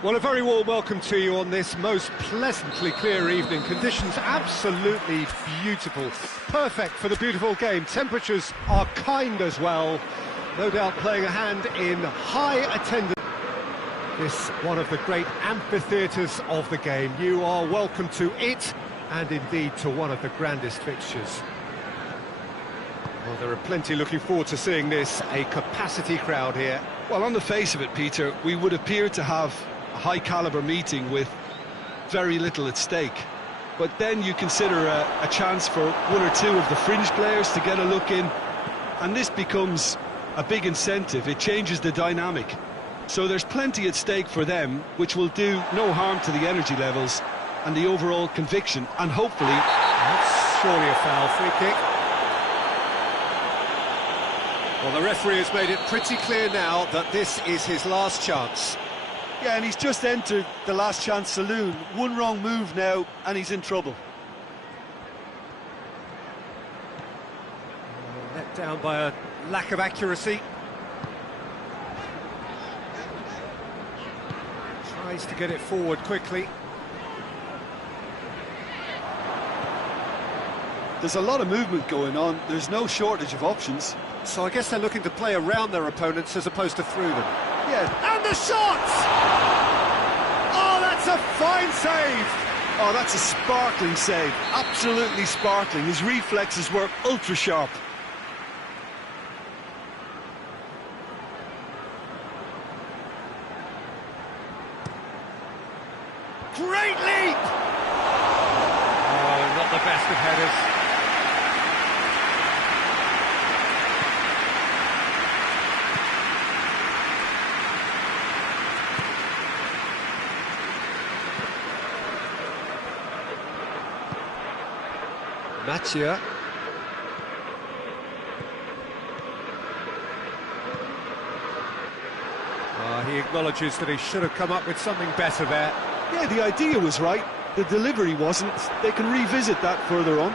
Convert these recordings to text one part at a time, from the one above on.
Well, a very warm welcome to you on this most pleasantly clear evening. Conditions absolutely beautiful. Perfect for the beautiful game. Temperatures are kind as well. No doubt playing a hand in high attendance. This one of the great amphitheatres of the game. You are welcome to it, and indeed to one of the grandest fixtures. Well, there are plenty looking forward to seeing this. A capacity crowd here. Well, on the face of it, Peter, we would appear to have a high-caliber meeting with very little at stake. But then you consider a chance for one or two of the fringe players to get a look in, and this becomes a big incentive. It changes the dynamic. So there's plenty at stake for them, which will do no harm to the energy levels and the overall conviction, and hopefully... That's surely a foul. Free kick. Well, the referee has made it pretty clear now that this is his last chance. Yeah, and he's just entered the last chance saloon. One wrong move now, and he's in trouble. Let down by a lack of accuracy. Tries to get it forward quickly. There's a lot of movement going on. There's no shortage of options. So I guess they're looking to play around their opponents as opposed to through them. Yeah. And the shot! Oh, that's a fine save! Oh, that's a sparkling save. Absolutely sparkling. His reflexes were ultra-sharp. Great leap! Oh, not the best of headers. Mattia. He acknowledges that he should have come up with something better there. Yeah, the idea was right, the delivery wasn't. They can revisit that further on.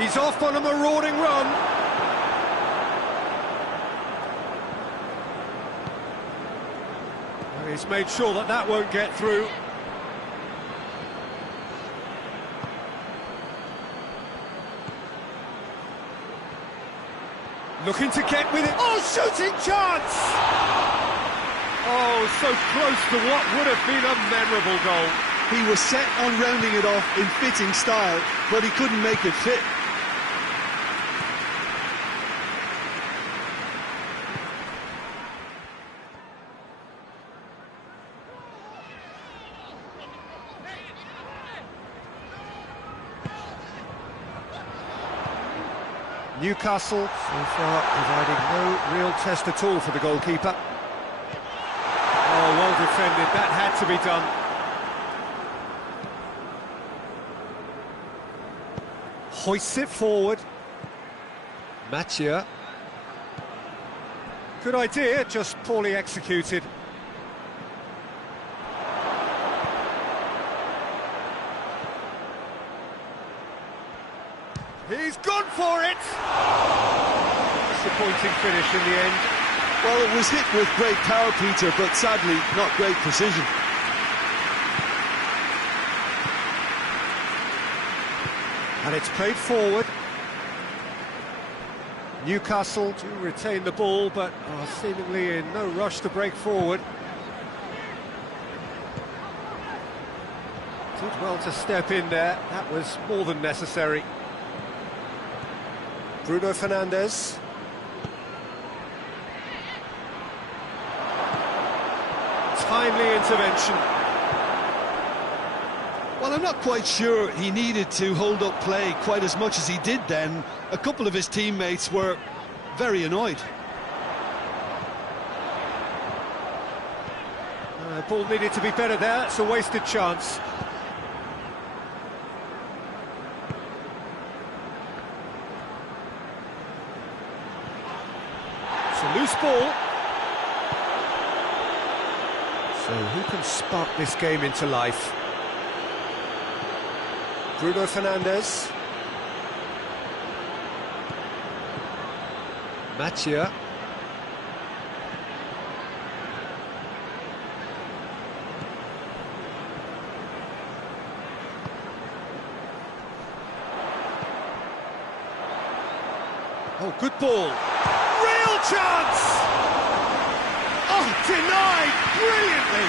He's off on a marauding run. He's made sure that that won't get through. Looking to get with it. Oh, shooting chance! Oh, so close to what would have been a memorable goal. He was set on rounding it off in fitting style, but he couldn't make it fit. Newcastle, so far, providing no real test at all for the goalkeeper. Oh, well defended, that had to be done. Hoists it forward. Mattia. Good idea, just poorly executed. He's gone for it! Disappointing finish in the end. Well, it was hit with great power, Peter, but sadly, not great precision. And it's played forward. Newcastle do retain the ball, but are seemingly in no rush to break forward. Did well to step in there, that was more than necessary. Bruno Fernandes. Timely intervention. Well, I'm not quite sure he needed to hold up play quite as much as he did then. A couple of his teammates were very annoyed. Ball needed to be better there, it's a wasted chance. It's a loose ball. So who can spark this game into life? Bruno Fernandes. Mathieu. Oh, good ball. Real chance! Oh, denied brilliantly.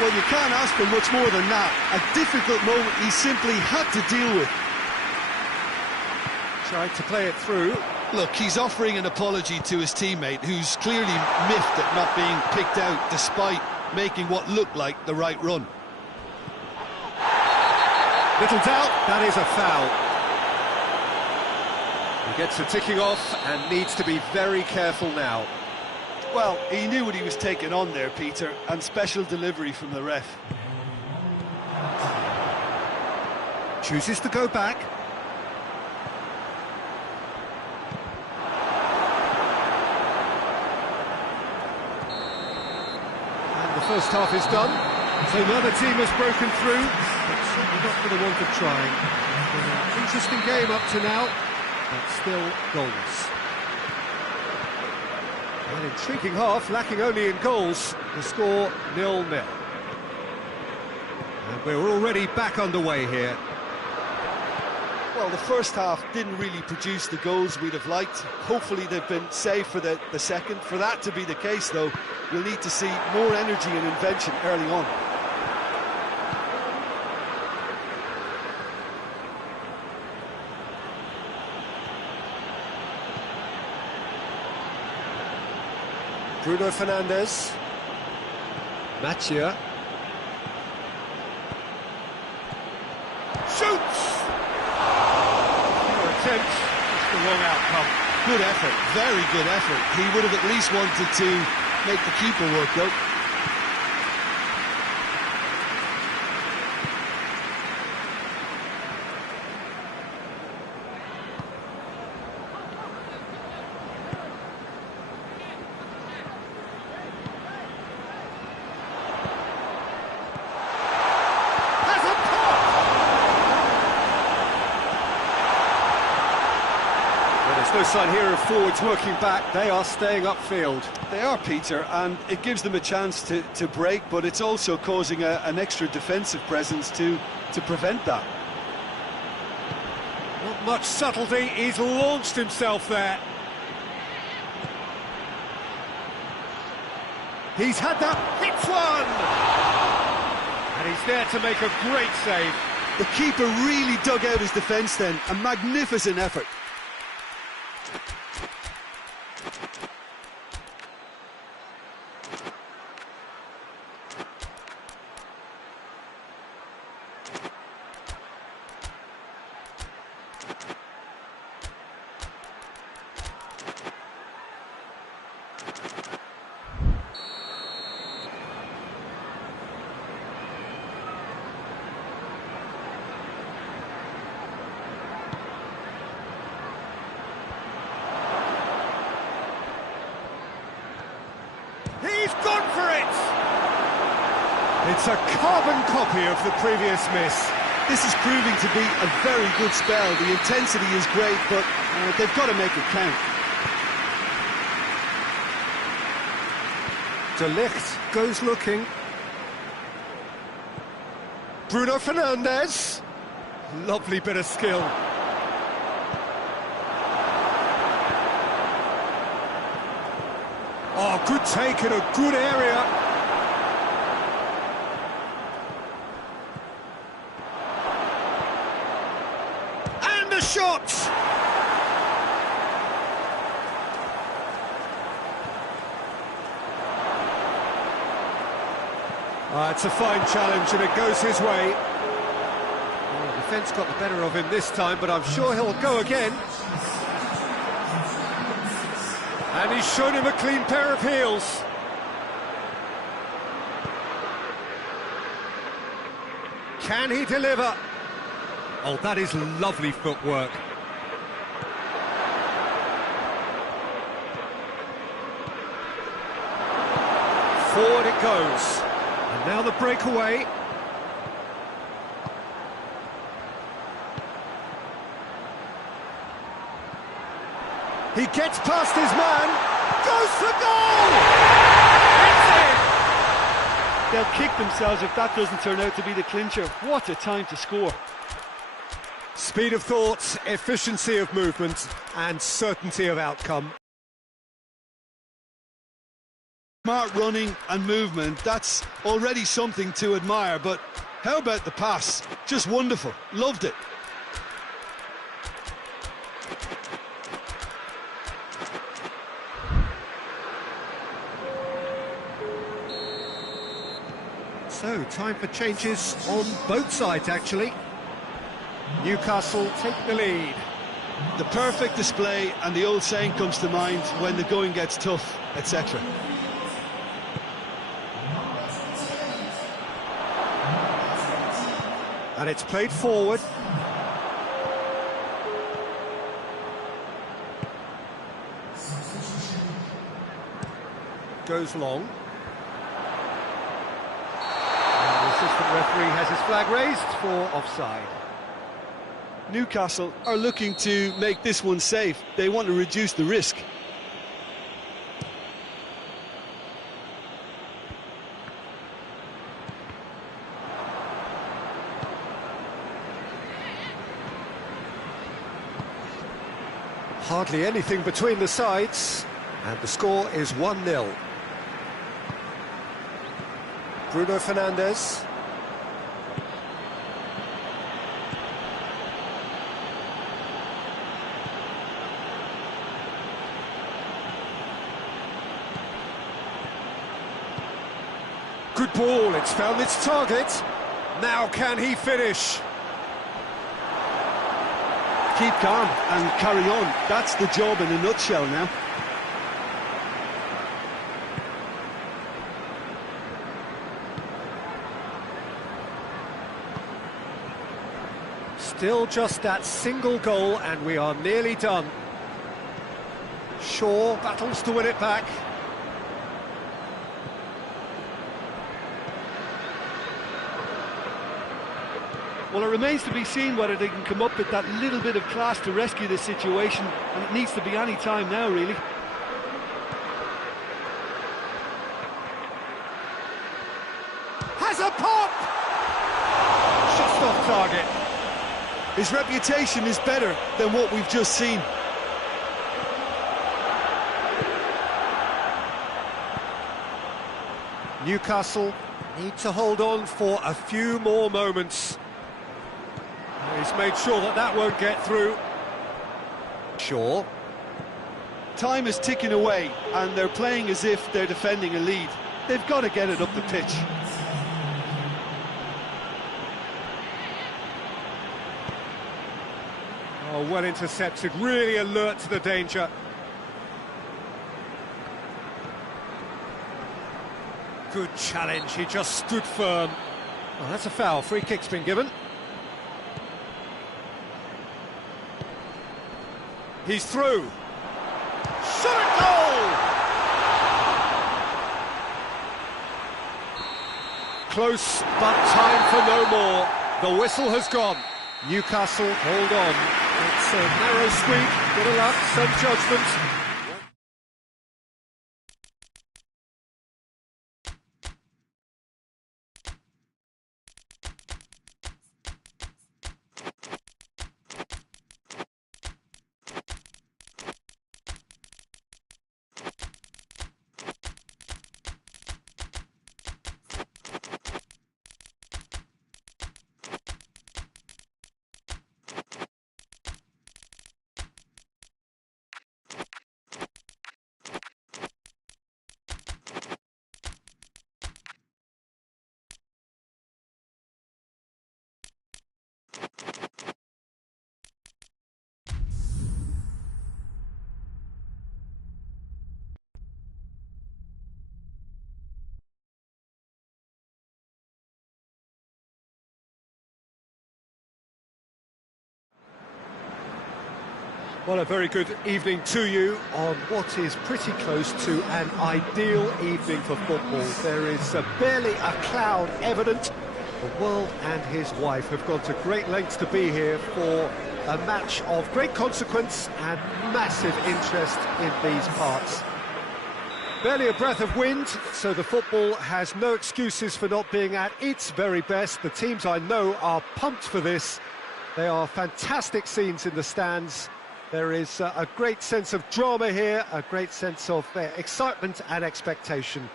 Well, you can't ask for much more than that. A difficult moment he simply had to deal with. Tried to play it through. Look, he's offering an apology to his teammate, who's clearly miffed at not being picked out despite making what looked like the right run. Little doubt, that is a foul. He gets the ticking off and needs to be very careful now. Well, he knew what he was taking on there, Peter, and special delivery from the ref. Chooses to go back. And the first half is done. So another team has broken through, but certainly not for the want of trying. Been an interesting game up to now, but still goals. An intriguing half, lacking only in goals. The score 0-0. And we're already back underway here. Well, the first half didn't really produce the goals we'd have liked. Hopefully they've been saved for the second. For that to be the case, though, we'll need to see more energy and invention early on. Bruno Fernandes. Mathieu. Shoots! Poor attempt, just the wrong outcome. Good effort, very good effort. He would have at least wanted to make the keeper work, though. No sign here of forwards working back. They are staying upfield. They are, Peter, and it gives them a chance to break, but it's also causing an extra defensive presence to prevent that. Not much subtlety. He's launched himself there. He's had that. Hits one! And he's there to make a great save. The keeper really dug out his defence then. A magnificent effort. He's gone for it! It's a carbon copy of the previous miss. This is proving to be a very good spell. The intensity is great, but they've got to make it count. De Ligt goes looking. Bruno Fernandes. Lovely bit of skill. Oh, good take in a good area. And the shot! It's a fine challenge and it goes his way. Well, the defence got the better of him this time, but I'm sure he'll go again. And he's shown him a clean pair of heels. Can he deliver? Oh, that is lovely footwork. Forward it goes. And now the breakaway. He gets past his man, goes for goal! It's in! They'll kick themselves if that doesn't turn out to be the clincher. What a time to score. Speed of thought, efficiency of movement, and certainty of outcome. Smart running and movement, that's already something to admire, but how about the pass? Just wonderful, loved it. So, time for changes on both sides, actually. Newcastle take the lead. The perfect display, and the old saying comes to mind, when the going gets tough, etc. And it's played forward. Goes long. And the assistant referee has his flag raised for offside. Newcastle are looking to make this one safe. They want to reduce the risk. Hardly anything between the sides, and the score is 1-0. Bruno Fernandes. Good ball, it's found its target. Now can he finish? Keep calm and carry on. That's the job in a nutshell now. Still just that single goal and we are nearly done. Shaw battles to win it back. Well, it remains to be seen whether they can come up with that little bit of class to rescue this situation, and it needs to be any time now, really. Has a pop! Just off target. His reputation is better than what we've just seen. Newcastle need to hold on for a few more moments. He's made sure that that won't get through. Shaw. Time is ticking away, and they're playing as if they're defending a lead. They've got to get it up the pitch. Oh, well intercepted, really alert to the danger. Good challenge, he just stood firm. Oh, that's a foul, free kick's been given. He's through. Shot at goal! Close, but time for no more. The whistle has gone. Newcastle hold on. It's a narrow squeak, bit of luck, some judgment. Well, a very good evening to you on what is pretty close to an ideal evening for football. There is barely a cloud evident. The world and his wife have gone to great lengths to be here for a match of great consequence and massive interest in these parts. Barely a breath of wind, so the football has no excuses for not being at its very best. The teams I know are pumped for this. They are fantastic scenes in the stands. There is a great sense of drama here, a great sense of excitement and expectation.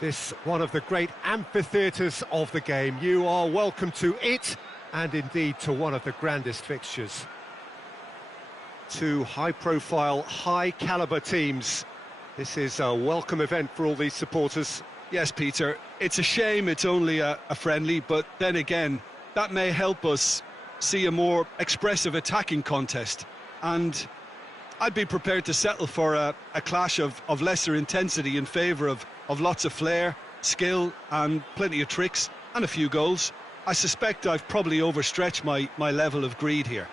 This one of the great amphitheatres of the game. You are welcome to it, and indeed to one of the grandest fixtures. Two high-profile, high-caliber teams. This is a welcome event for all these supporters. Yes, Peter, it's a shame it's only a friendly, but then again, that may help us see a more expressive attacking contest. And I'd be prepared to settle for a clash of lesser intensity in favour of lots of flair, skill and plenty of tricks and a few goals. I suspect I've probably overstretched my level of greed here.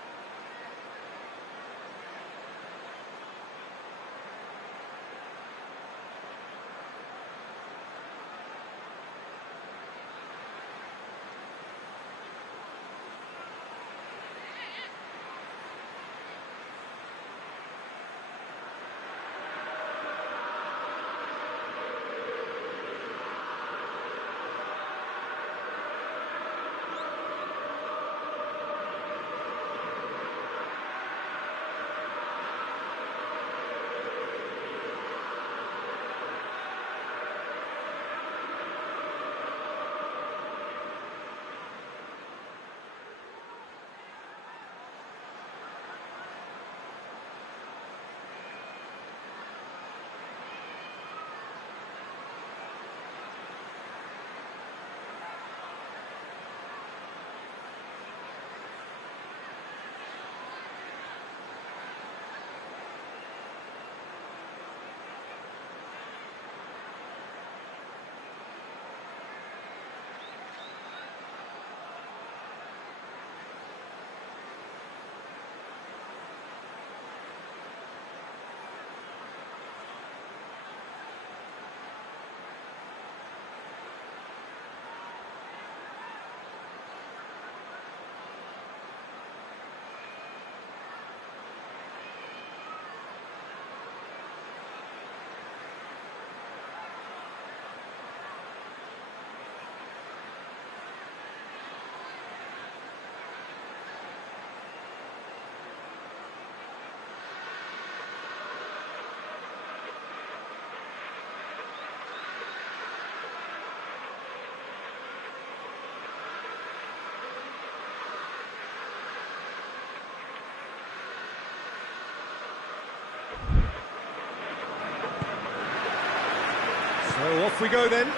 So off we go then.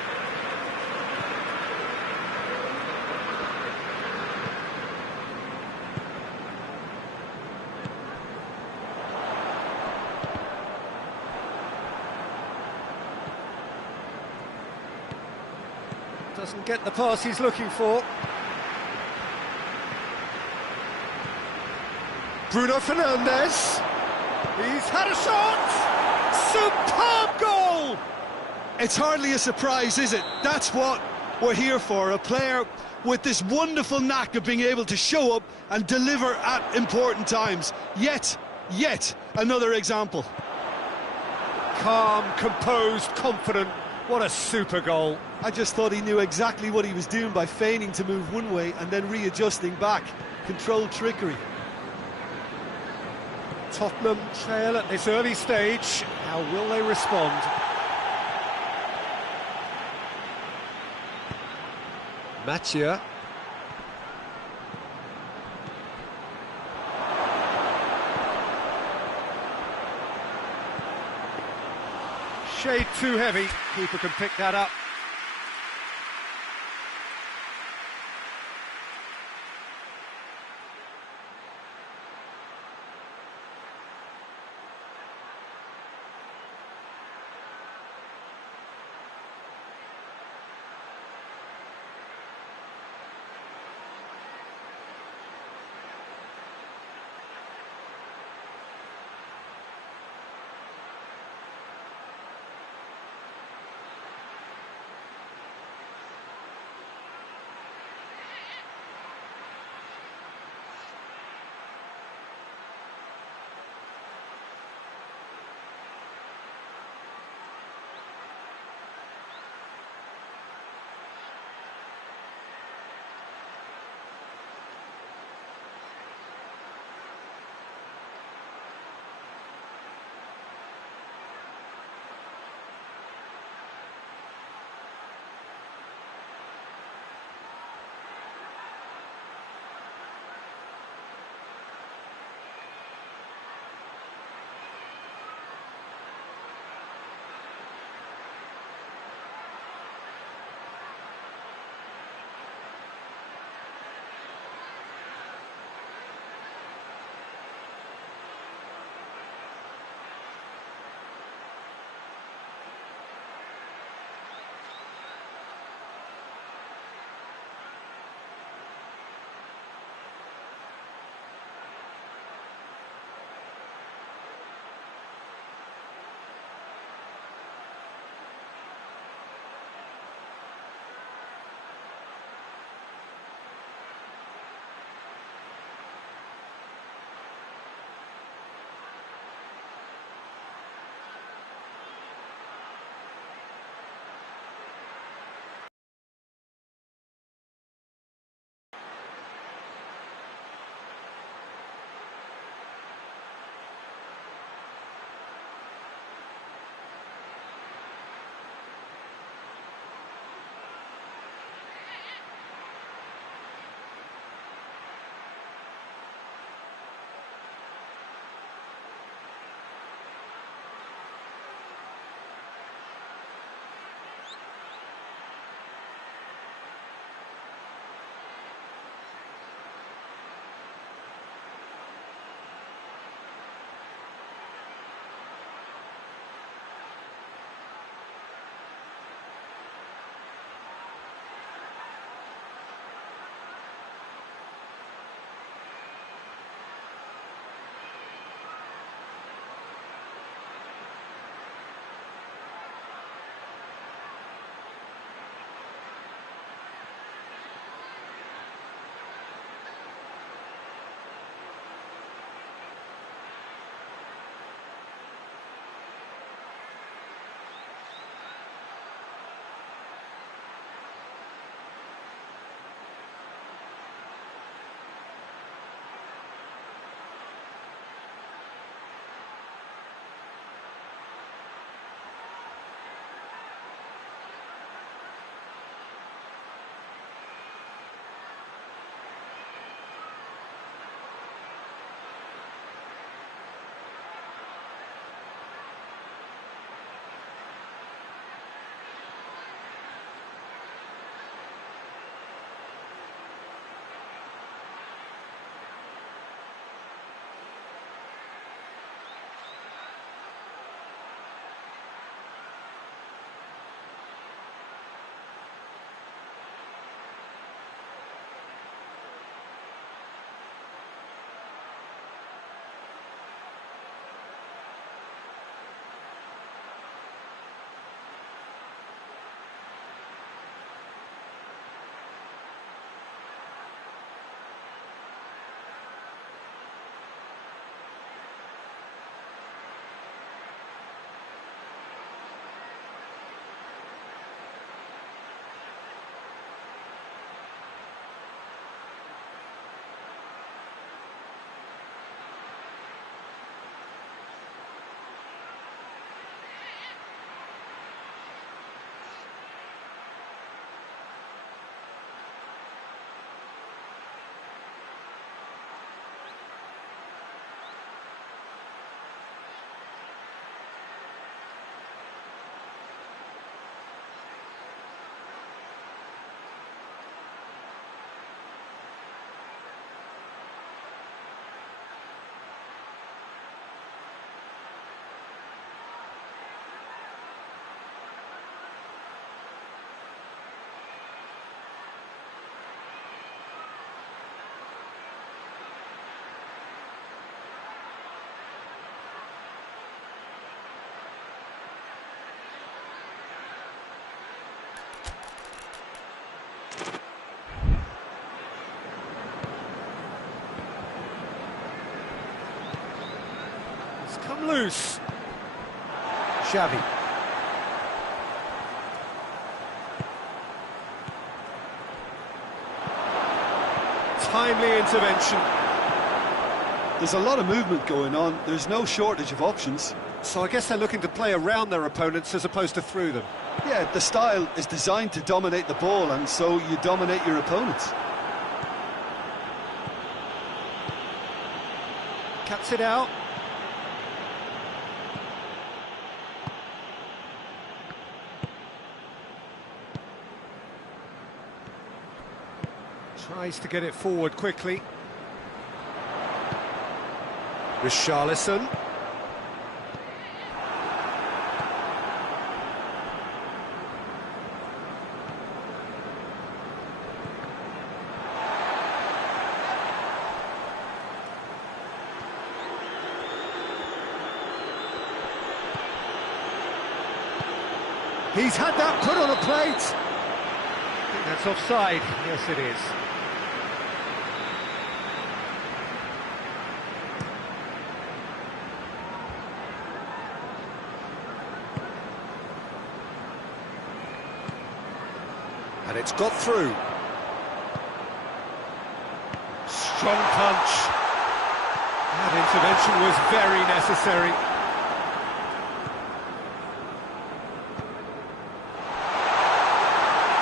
Doesn't get the pass he's looking for. Bruno Fernandes. He's had a shot! Superb goal! It's hardly a surprise, is it? That's what we're here for, a player with this wonderful knack of being able to show up and deliver at important times. Yet another example. Calm, composed, confident. What a super goal. I just thought he knew exactly what he was doing by feigning to move one way and then readjusting back. Controlled trickery. Tottenham trail at this early stage. How will they respond? Mathieu. Shade too heavy. Keeper can pick that up. loose. Xavi. Timely intervention. There's a lot of movement going on. There's no shortage of options. So I guess they're looking to play around their opponents as opposed to through them. Yeah, the style is designed to dominate the ball, and so you dominate your opponents. Cuts it out. Tries to get it forward quickly. Richarlison. He's had that put on a plate. I think that's offside. Yes, it is. And it's got through. Strong punch. That intervention was very necessary.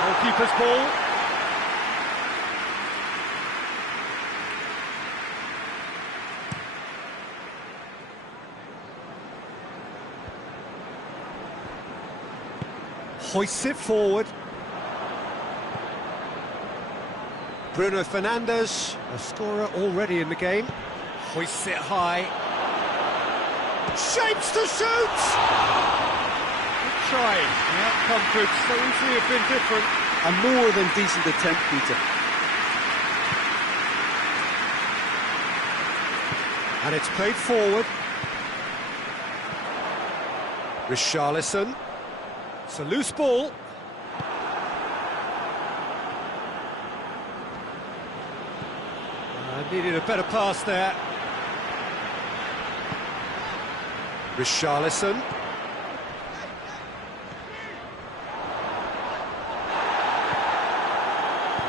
Goalkeeper's ball. Hoists it forward. Bruno Fernandes, a scorer already in the game. Hoists it high. Shapes to shoot! Good try. The outcome could so easily have been different. A more than decent attempt, Peter. And it's played forward. Richarlison. It's a loose ball. Needed a better pass there. Richarlison.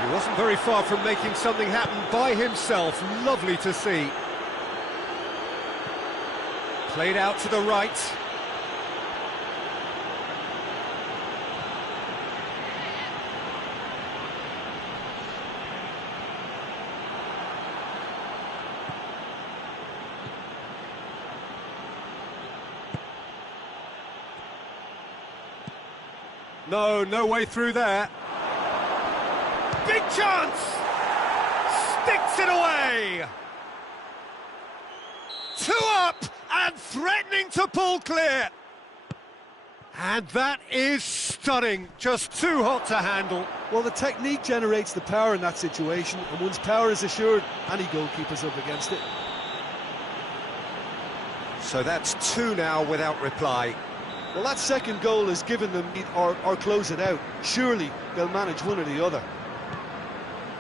He wasn't very far from making something happen by himself. Lovely to see. Played out to the right. No way through there. Big chance! Sticks it away! 2 up and threatening to pull clear. And that is stunning. Just too hot to handle. Well, the technique generates the power in that situation, and once power is assured, any goalkeeper's up against it. So that's 2 now without reply. Well, that second goal has given them or close it out. Surely they'll manage one or the other.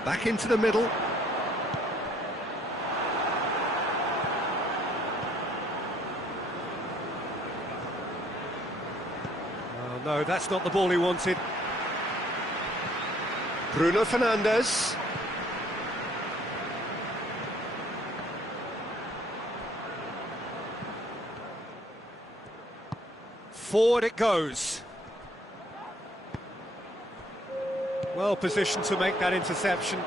Back into the middle. Oh no, that's not the ball he wanted. Bruno Fernandes. Forward it goes. Well positioned to make that interception.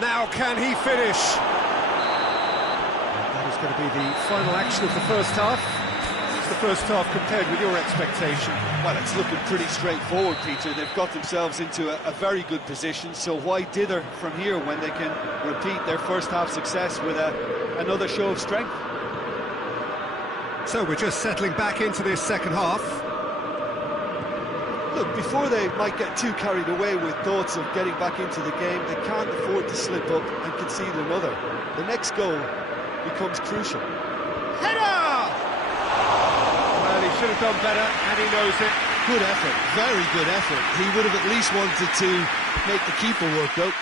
Now can he finish? That is going to be the final action of the first half. It's the first half compared with your expectation. Well, it's looking pretty straightforward, Peter. They've got themselves into a very good position, so why dither from here when they can repeat their first half success with another show of strength? So we're just settling back into this second half. Look, before they might get too carried away with thoughts of getting back into the game, they can't afford to slip up and concede another. The next goal becomes crucial. Header! Well, he should have done better, and he knows it. Good effort, very good effort. He would have at least wanted to make the keeper work, though.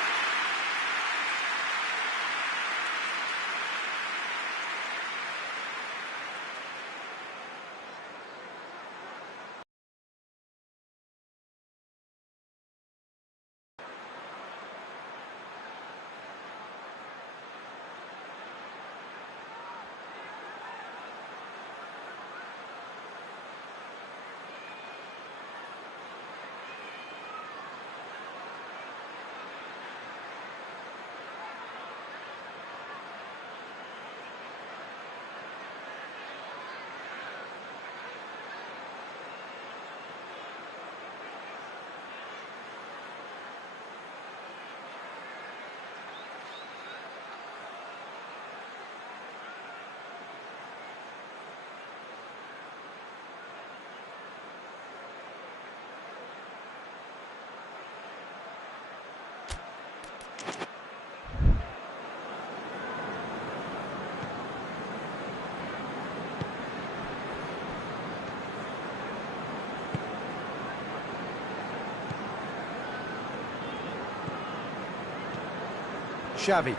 Xavi.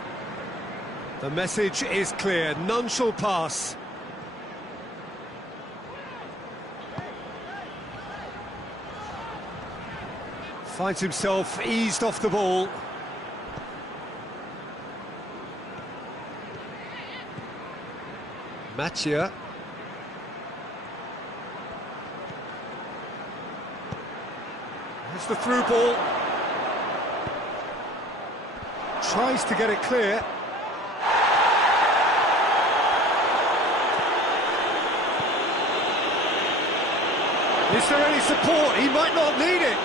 The message is clear, none shall pass. Finds himself eased off the ball. Mattia. That's the through ball. Tries to get it clear. Is there any support? He might not need it.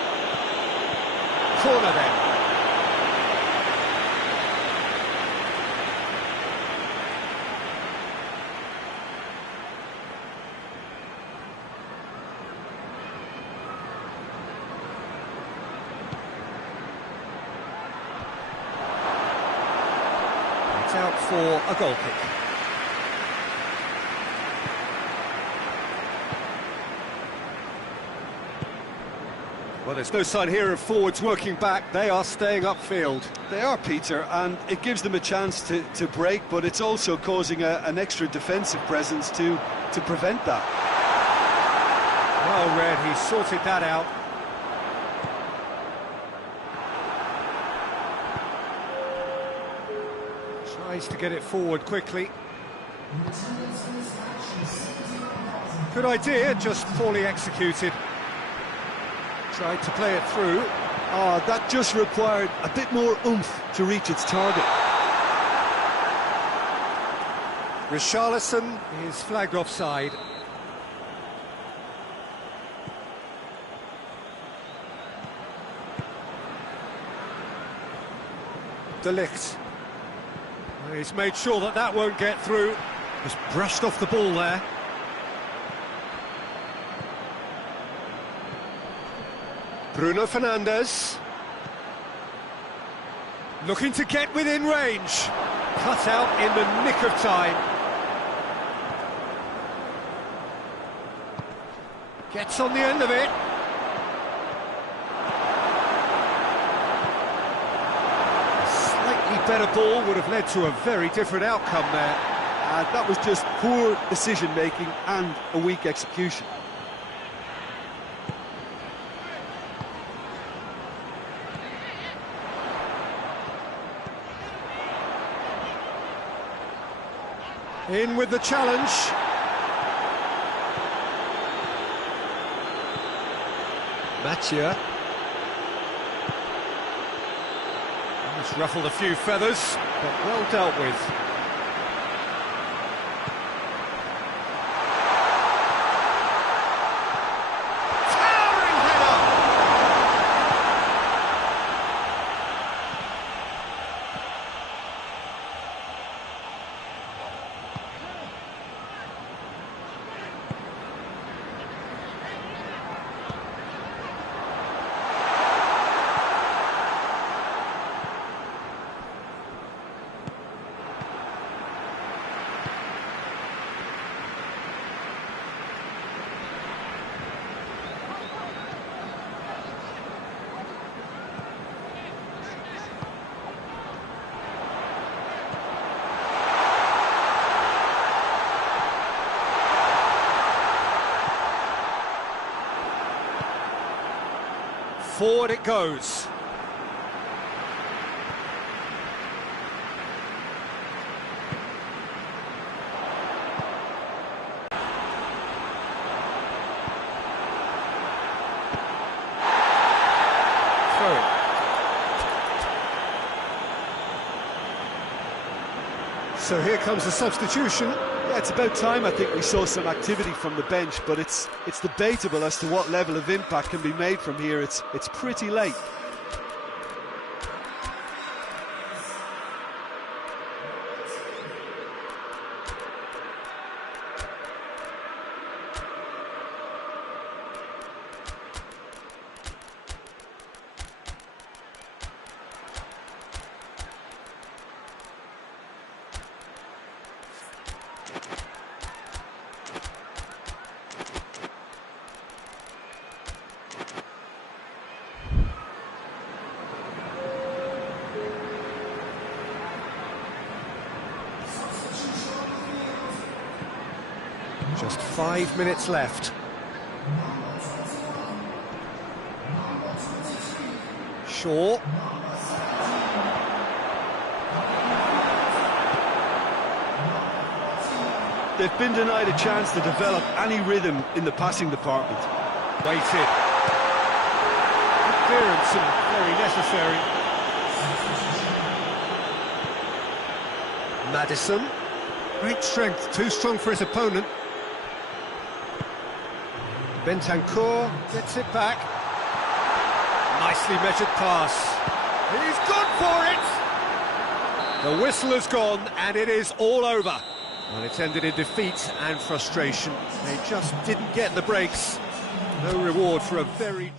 Corner then. It's out for a goal kick. Well, there's no sign here of forwards working back. They are staying upfield. They are, Peter, and it gives them a chance to break, but it's also causing an extra defensive presence to prevent that. Well read, he sorted that out. Tries to get it forward quickly. Good idea, just poorly executed. Tried to play it through. That just required a bit more oomph to reach its target. Richarlison is flagged offside. De Ligt. He's made sure that that won't get through. Just brushed off the ball there. Bruno Fernandes. Looking to get within range. Cut out in the nick of time. Gets on the end of it. A slightly better ball would have led to a very different outcome there. That was just poor decision-making and a weak execution. In with the challenge. Mattia. It's ruffled a few feathers, but well dealt with. Towering header! forward it goes. So here comes the substitution. Yeah, it's about time I think we saw some activity from the bench, but it's debatable as to what level of impact can be made from here. It's pretty late. Just 5 minutes left. Shaw. They've been denied a chance to develop any rhythm in the passing department. Waited. Clearance and very necessary. Maddison. Great strength, too strong for his opponent. Bentancur gets it back. Nicely measured pass. He's gone for it! The whistle has gone and it is all over. Well, it's ended in defeat and frustration. They just didn't get the breaks. No reward for a very...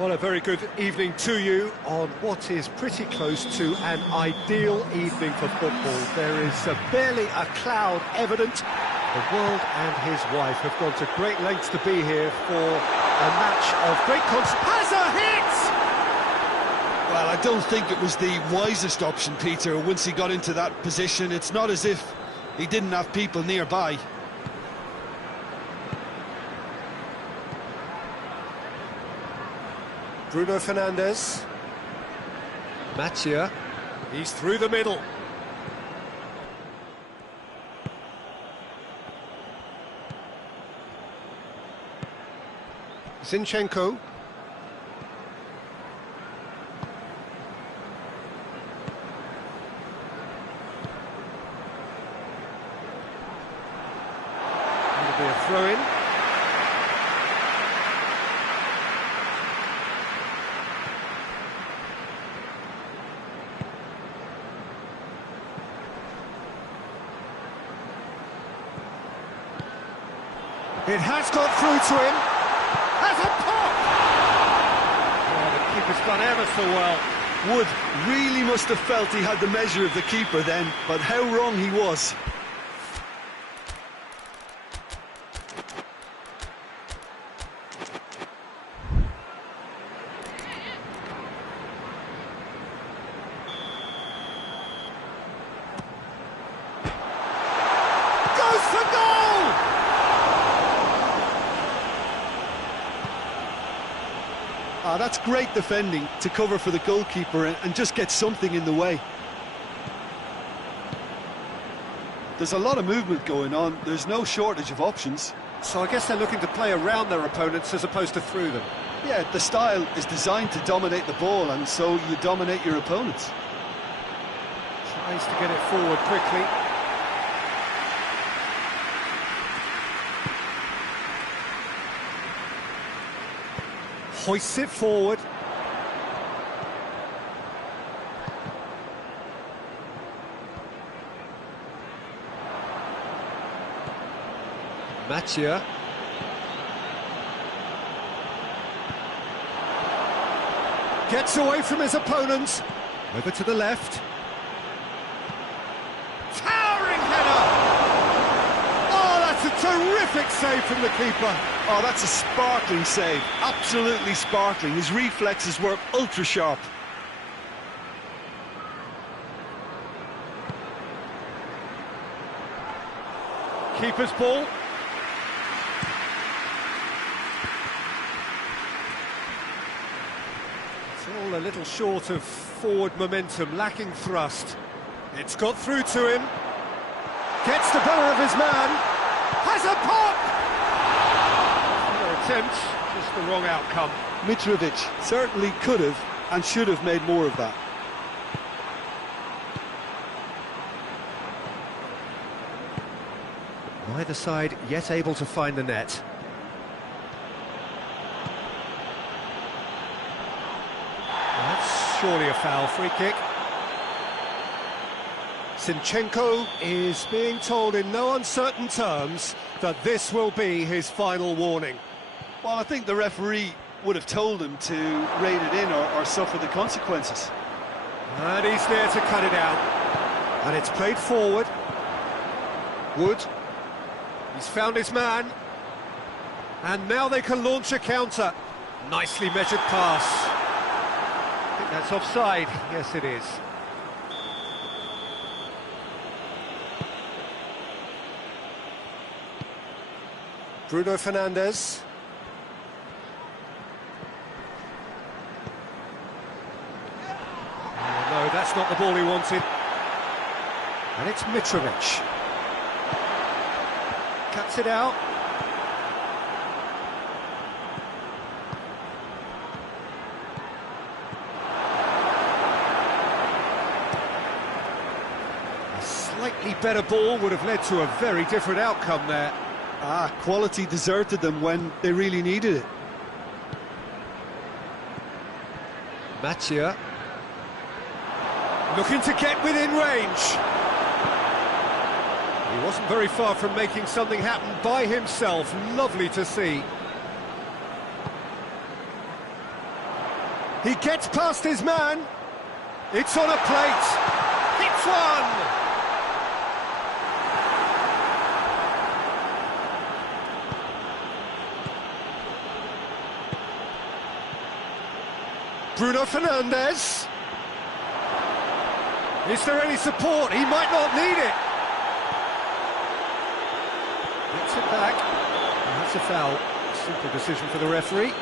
Well, a very good evening to you on what is pretty close to an ideal evening for football. There is barely a cloud evident. The world and his wife have gone to great lengths to be here for a match of great consequence. Has a hit! Well, I don't think it was the wisest option, Peter, once he got into that position. It's not as if he didn't have people nearby. Bruno Fernandes. Mathieu. He's through the middle. Zinchenko. It'll be a throw-in. It has got through to him. Has a pop! Oh, the keeper's done ever so well. Wood really must have felt he had the measure of the keeper then, but how wrong he was. Goes for goal! That's great defending to cover for the goalkeeper and just get something in the way. There's a lot of movement going on. There's no shortage of options. So I guess they're looking to play around their opponents as opposed to through them. Yeah, the style is designed to dominate the ball, and so you dominate your opponents. Tries to get it forward quickly. Hoists it forward. Mathieu. Gets away from his opponents. Over to the left. Towering header! Oh, that's a terrific save from the keeper. Oh, that's a sparkling save. Absolutely sparkling. His reflexes were ultra sharp. Keeper's ball. It's all a little short of forward momentum, lacking thrust. It's got through to him. Gets the better of his man. Has a pop! Another attempt, just the wrong outcome. Mitrovic certainly could have and should have made more of that. Neither side yet able to find the net. That's surely a foul. Free kick. Zinchenko is being told in no uncertain terms that this will be his final warning. Well, I think the referee would have told him to rein it in or suffer the consequences. And he's there to cut it out. And it's played forward. Wood. He's found his man. And now they can launch a counter. Nicely measured pass. I think that's offside. Yes, it is. Bruno Fernandes. Oh, no, that's not the ball he wanted. And it's Mitrovic. Cuts it out. A slightly better ball would have led to a very different outcome there. Quality deserted them when they really needed it. Mathieu. Looking to get within range. He wasn't very far from making something happen by himself. Lovely to see. He gets past his man. It's on a plate. Hits one! Bruno Fernandes. Is there any support? He might not need it. Gets it back. And that's a foul. Simple decision for the referee.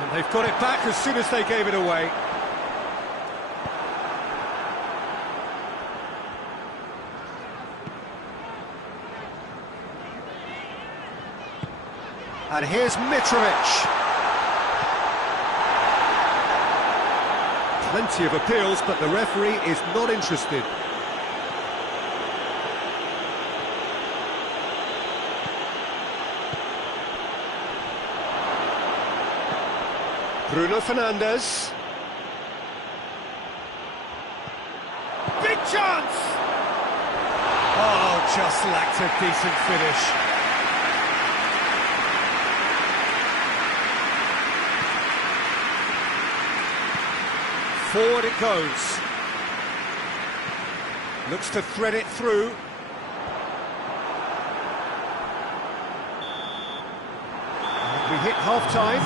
And they've got it back as soon as they gave it away. And here's Mitrovic. Plenty of appeals, but the referee is not interested. Bruno Fernandes. Big chance! Oh, just lacked a decent finish. Forward it goes. Looks to thread it through. And we hit half-time.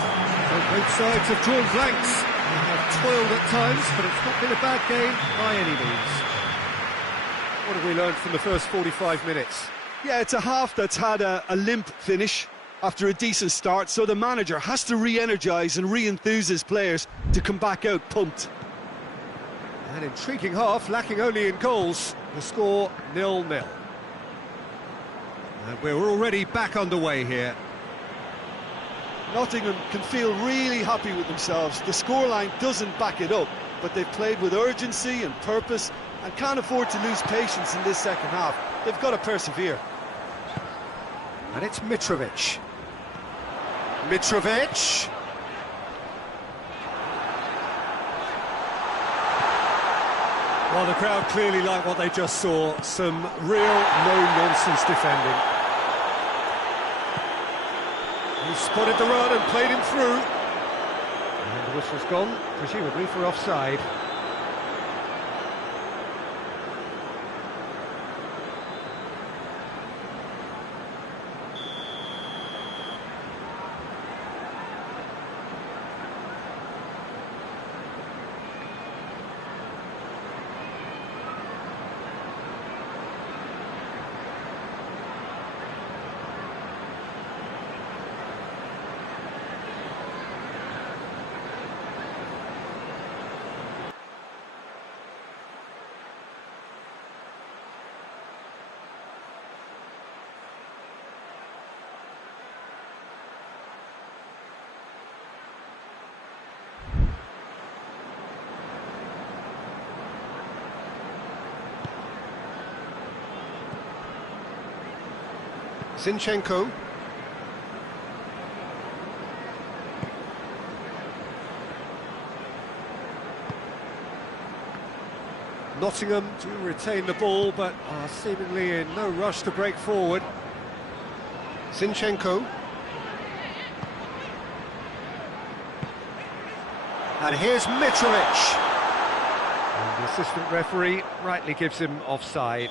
Both sides have drawn blanks. They have toiled at times, but it's not been a bad game by any means. What have we learned from the first 45 minutes? Yeah, it's a half that's had a limp finish. after a decent start, so the manager has to re-energise and re-enthuse his players to come back out pumped. An intriguing half, lacking only in goals. The score 0-0. And we're already back underway here. Nottingham can feel really happy with themselves. The scoreline doesn't back it up, but they've played with urgency and purpose and can't afford to lose patience in this second half. They've got to persevere. And it's Mitrovic. Mitrovic. Well, the crowd clearly like what they just saw. Some real no-nonsense defending. He spotted the run and played him through. And the whistle's gone, presumably for offside. Zinchenko. Nottingham do retain the ball, but are seemingly in no rush to break forward. Zinchenko. And here's Mitrovic. And the assistant referee rightly gives him offside.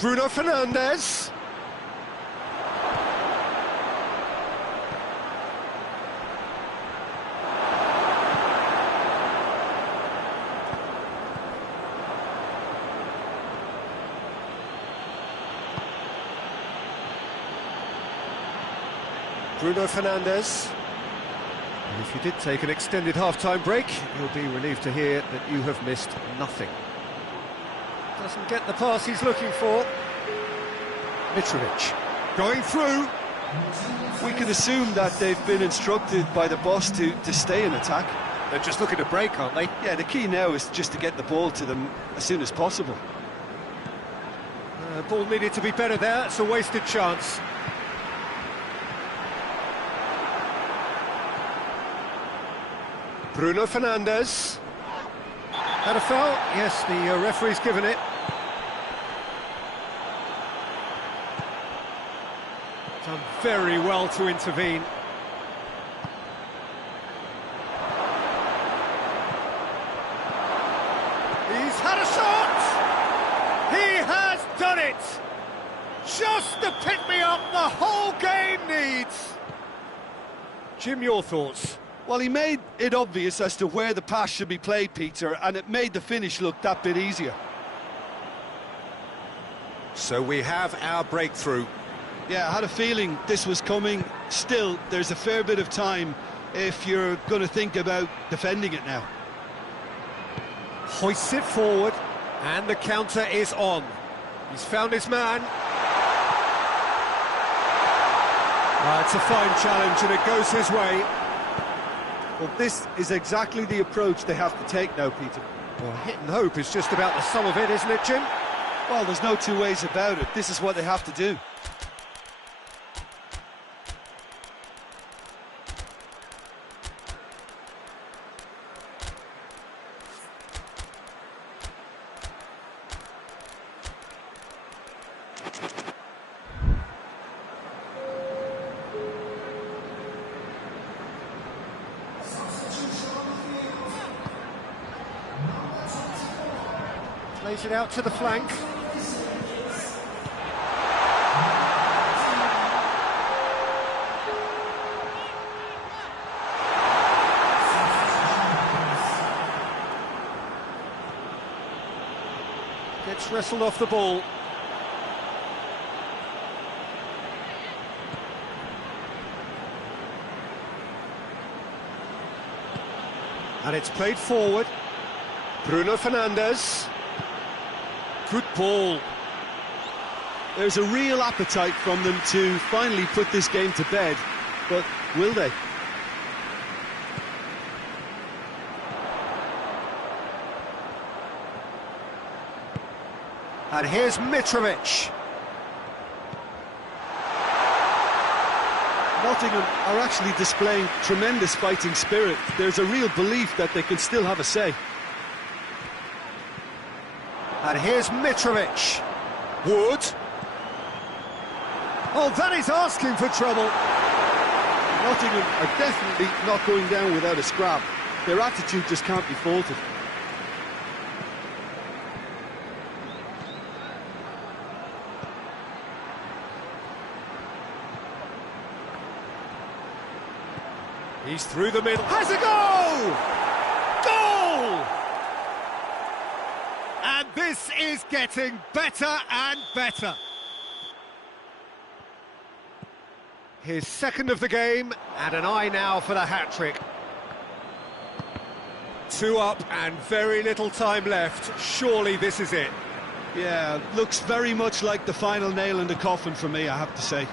Bruno Fernandes. Bruno Fernandes. And if you did take an extended half-time break, you'll be relieved to hear that you have missed nothing. Doesn't get the pass he's looking for. Mitrovic going through. We can assume that they've been instructed by the boss to stay in attack. They're just looking to break, aren't they? Yeah, the key now is just to get the ball to them as soon as possible. Ball needed to be better there. It's a wasted chance. Bruno Fernandes. Had a foul? Yes, the referee's given it. Done very well to intervene. He's had a shot! He has done it! Just the pick-me-up the whole game needs! Jim, your thoughts? Well, he made it obvious as to where the pass should be played, Peter, and it made the finish look that bit easier. So we have our breakthrough. Yeah, I had a feeling this was coming. Still, there's a fair bit of time if you're going to think about defending it now. Hoists it forward, and the counter is on. He's found his man. It's a fine challenge, and it goes his way. Well, this is exactly the approach they have to take now, Peter. Well, hit and hope is just about the sum of it, isn't it, Jim? Well, there's no two ways about it. This is what they have to do. Plays it out to the flank. It's wrestled off the ball. And it's played forward. Bruno Fernandes. Good ball. There's a real appetite from them to finally put this game to bed, but will they? And here's Mitrovic. Nottingham are actually displaying tremendous fighting spirit. There's a real belief that they can still have a say. And here's Mitrovic. Wood. Oh, that is asking for trouble. Nottingham are definitely not going down without a scrap. Their attitude just can't be faulted. He's through the middle. Has a goal! Goal! And this is getting better and better. His second of the game, and an eye now for the hat-trick. 2 up and very little time left. Surely this is it. Yeah, looks very much like the final nail in the coffin for me, I have to say.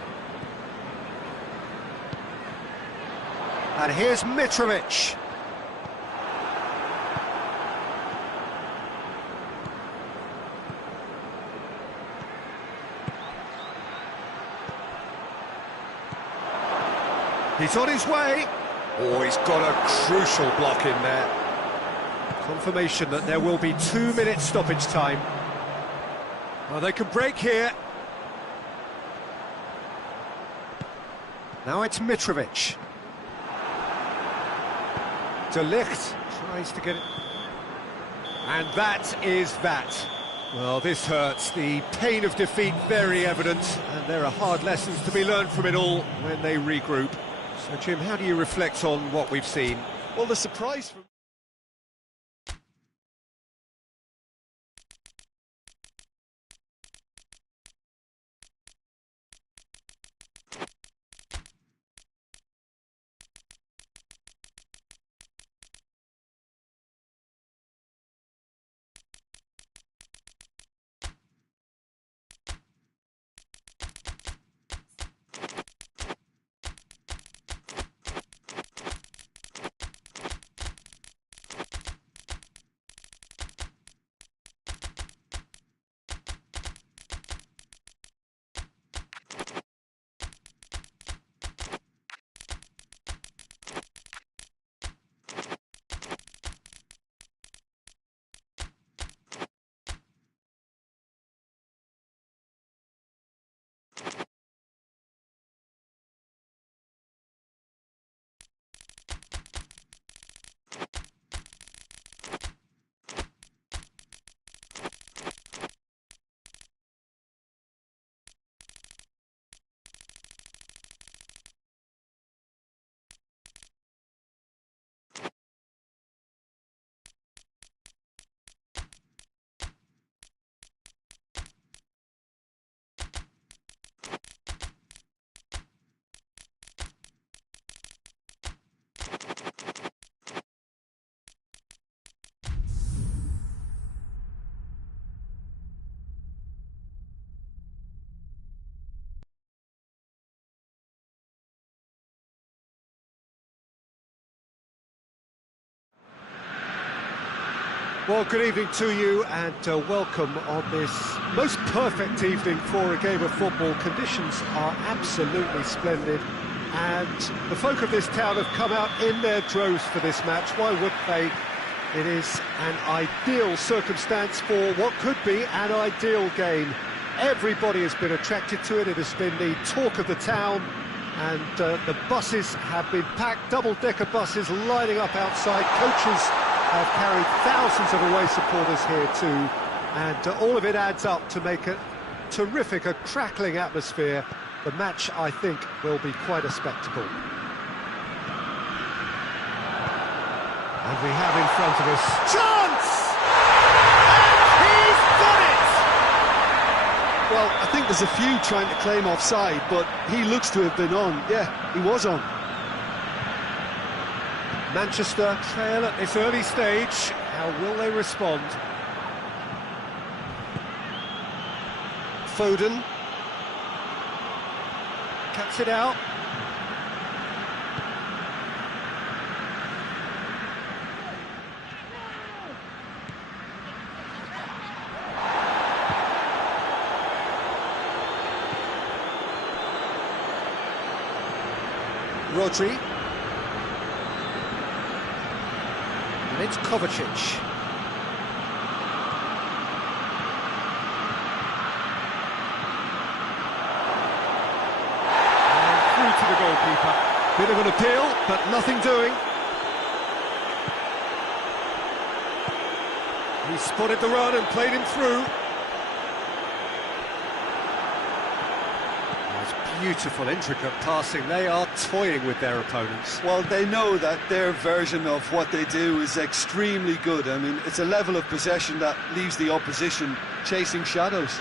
And here's Mitrovic. He's on his way. Oh, he's got a crucial block in there. Confirmation that there will be 2 minutes stoppage time. Oh, they can break here. Now it's Mitrovic. De Ligt tries to get it. And that is that. Well, this hurts. The pain of defeat very evident, and there are hard lessons to be learned from it all when they regroup. So, Jim, how do you reflect on what we've seen? Well, the surprise for Well, good evening to you, and welcome on this most perfect evening for a game of football. Conditions are absolutely splendid, and the folk of this town have come out in their droves for this match. Why wouldn't they? It is an ideal circumstance for what could be an ideal game. Everybody has been attracted to it. It has been the talk of the town, and the buses have been packed, double-decker buses lining up outside. Coaches have carried thousands of away supporters here too, and all of it adds up to make a terrific, a crackling atmosphere. The match, I think, will be quite a spectacle. And we have in front of us... Chance! And he's got it! Well, I think there's a few trying to claim offside, but he looks to have been on. Yeah, he was on. Manchester trail at this early stage. How will they respond? Foden cuts it out. Rodri. And it's Kovacic. And through to the goalkeeper. Bit of an appeal, but nothing doing. He spotted the run and played him through. Beautiful, intricate passing. They are toying with their opponents. Well, they know that their version of what they do is extremely good. I mean, it's a level of possession that leaves the opposition chasing shadows.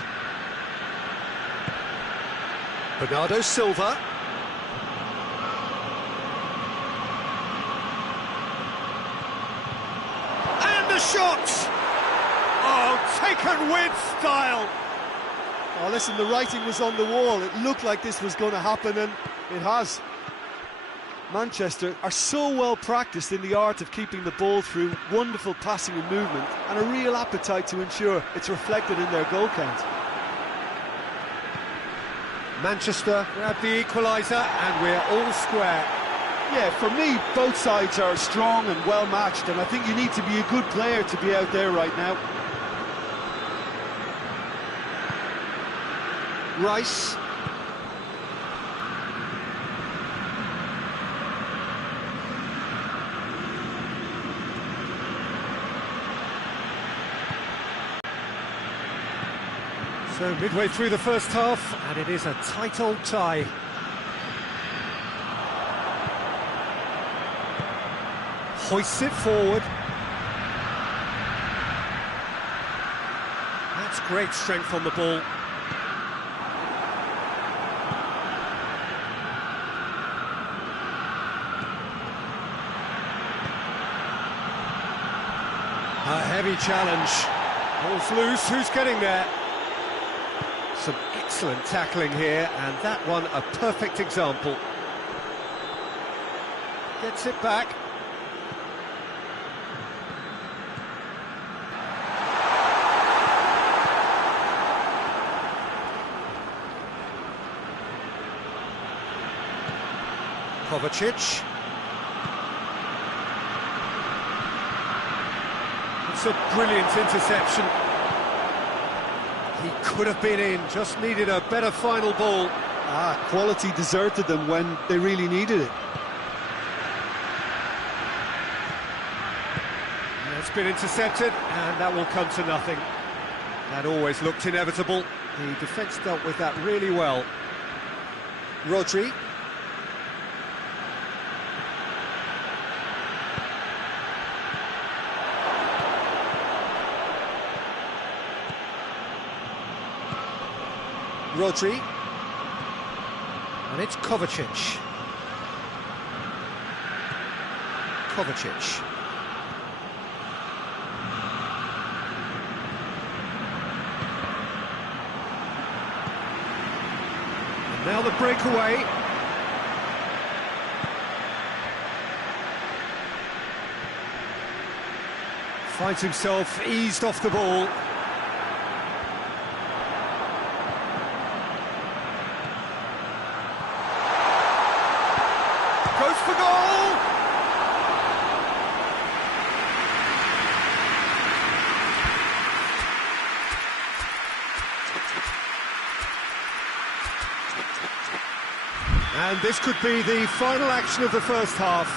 Bernardo Silva. And the shot! Oh, taken with style! Oh, listen, the writing was on the wall. It looked like this was going to happen, and it has. Manchester are so well practiced in the art of keeping the ball through wonderful passing and movement, and a real appetite to ensure it's reflected in their goal count. Manchester grab the equaliser, and we're all square. Yeah, for me, both sides are strong and well matched, and I think you need to be a good player to be out there right now. Rice. So midway through the first half, and it is a tight old tie. Hoists it forward. That's great strength on the ball. A heavy challenge. Ball's loose, who's getting there? Some excellent tackling here, and that one a perfect example. Gets it back. Kovacic. It's a brilliant interception. He could have been in, just needed a better final ball. Quality deserted them when they really needed it. And it's been intercepted, and that will come to nothing. That always looked inevitable. The defence dealt with that really well. Rodri. Rodri, and it's Kovacic. Kovacic. And now the breakaway. Finds himself eased off the ball. Goes for goal! And this could be the final action of the first half.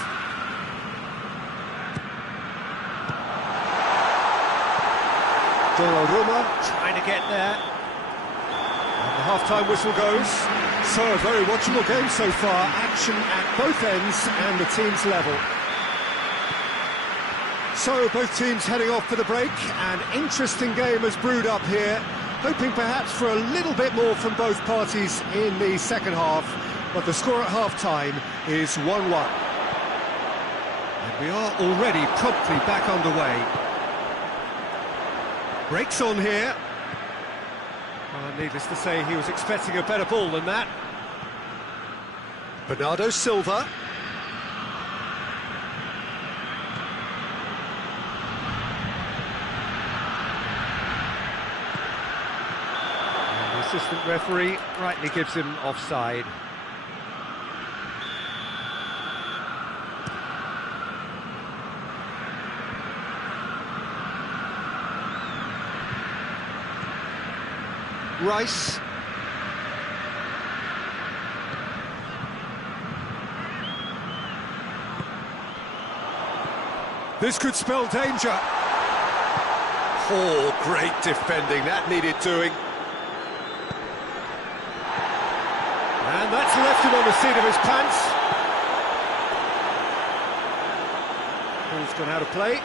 Donnarumma trying to get there. And the half-time whistle goes. So, a very watchable game so far. Action at both ends and the teams level. So, both teams heading off for the break. An interesting game has brewed up here. Hoping perhaps for a little bit more from both parties in the second half, but the score at half-time is 1-1. And we are already promptly back underway. Breaks on here. Needless to say, he was expecting a better ball than that. Bernardo Silva. Assistant referee rightly gives him offside. Rice. This could spell danger. Oh, great defending, that needed doing. And that's left him on the seat of his pants. Ball's gone out of play.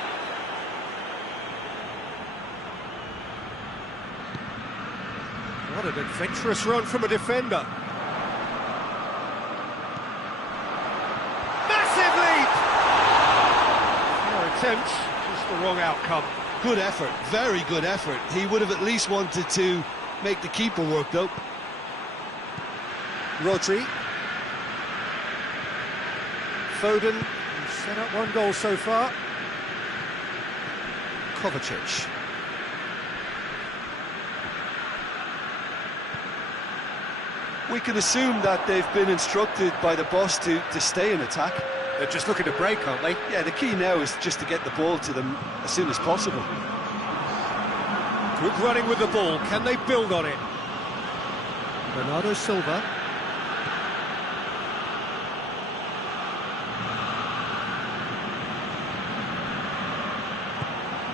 What an adventurous run from a defender. Massive leap! No attempt, just the wrong outcome. Good effort, very good effort. He would have at least wanted to make the keeper work, though. Rodri. Foden, who's set up one goal so far. Kovacic. We can assume that they've been instructed by the boss to stay in attack. They're just looking to break, aren't they? Yeah, the key now is just to get the ball to them as soon as possible. Good running with the ball. Can they build on it? Bernardo Silva.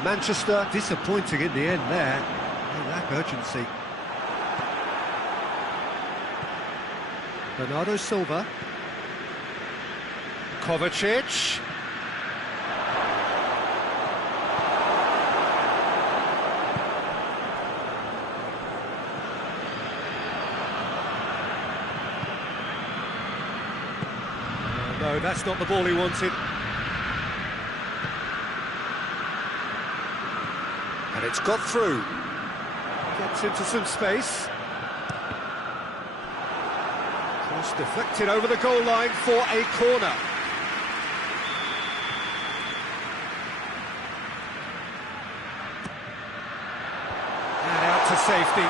Manchester disappointing in the end there. They lack urgency. Bernardo Silva. Kovacic. No, that's not the ball he wanted. And it's got through. Gets into some space. Cross deflected over the goal line for a corner. And out to safety.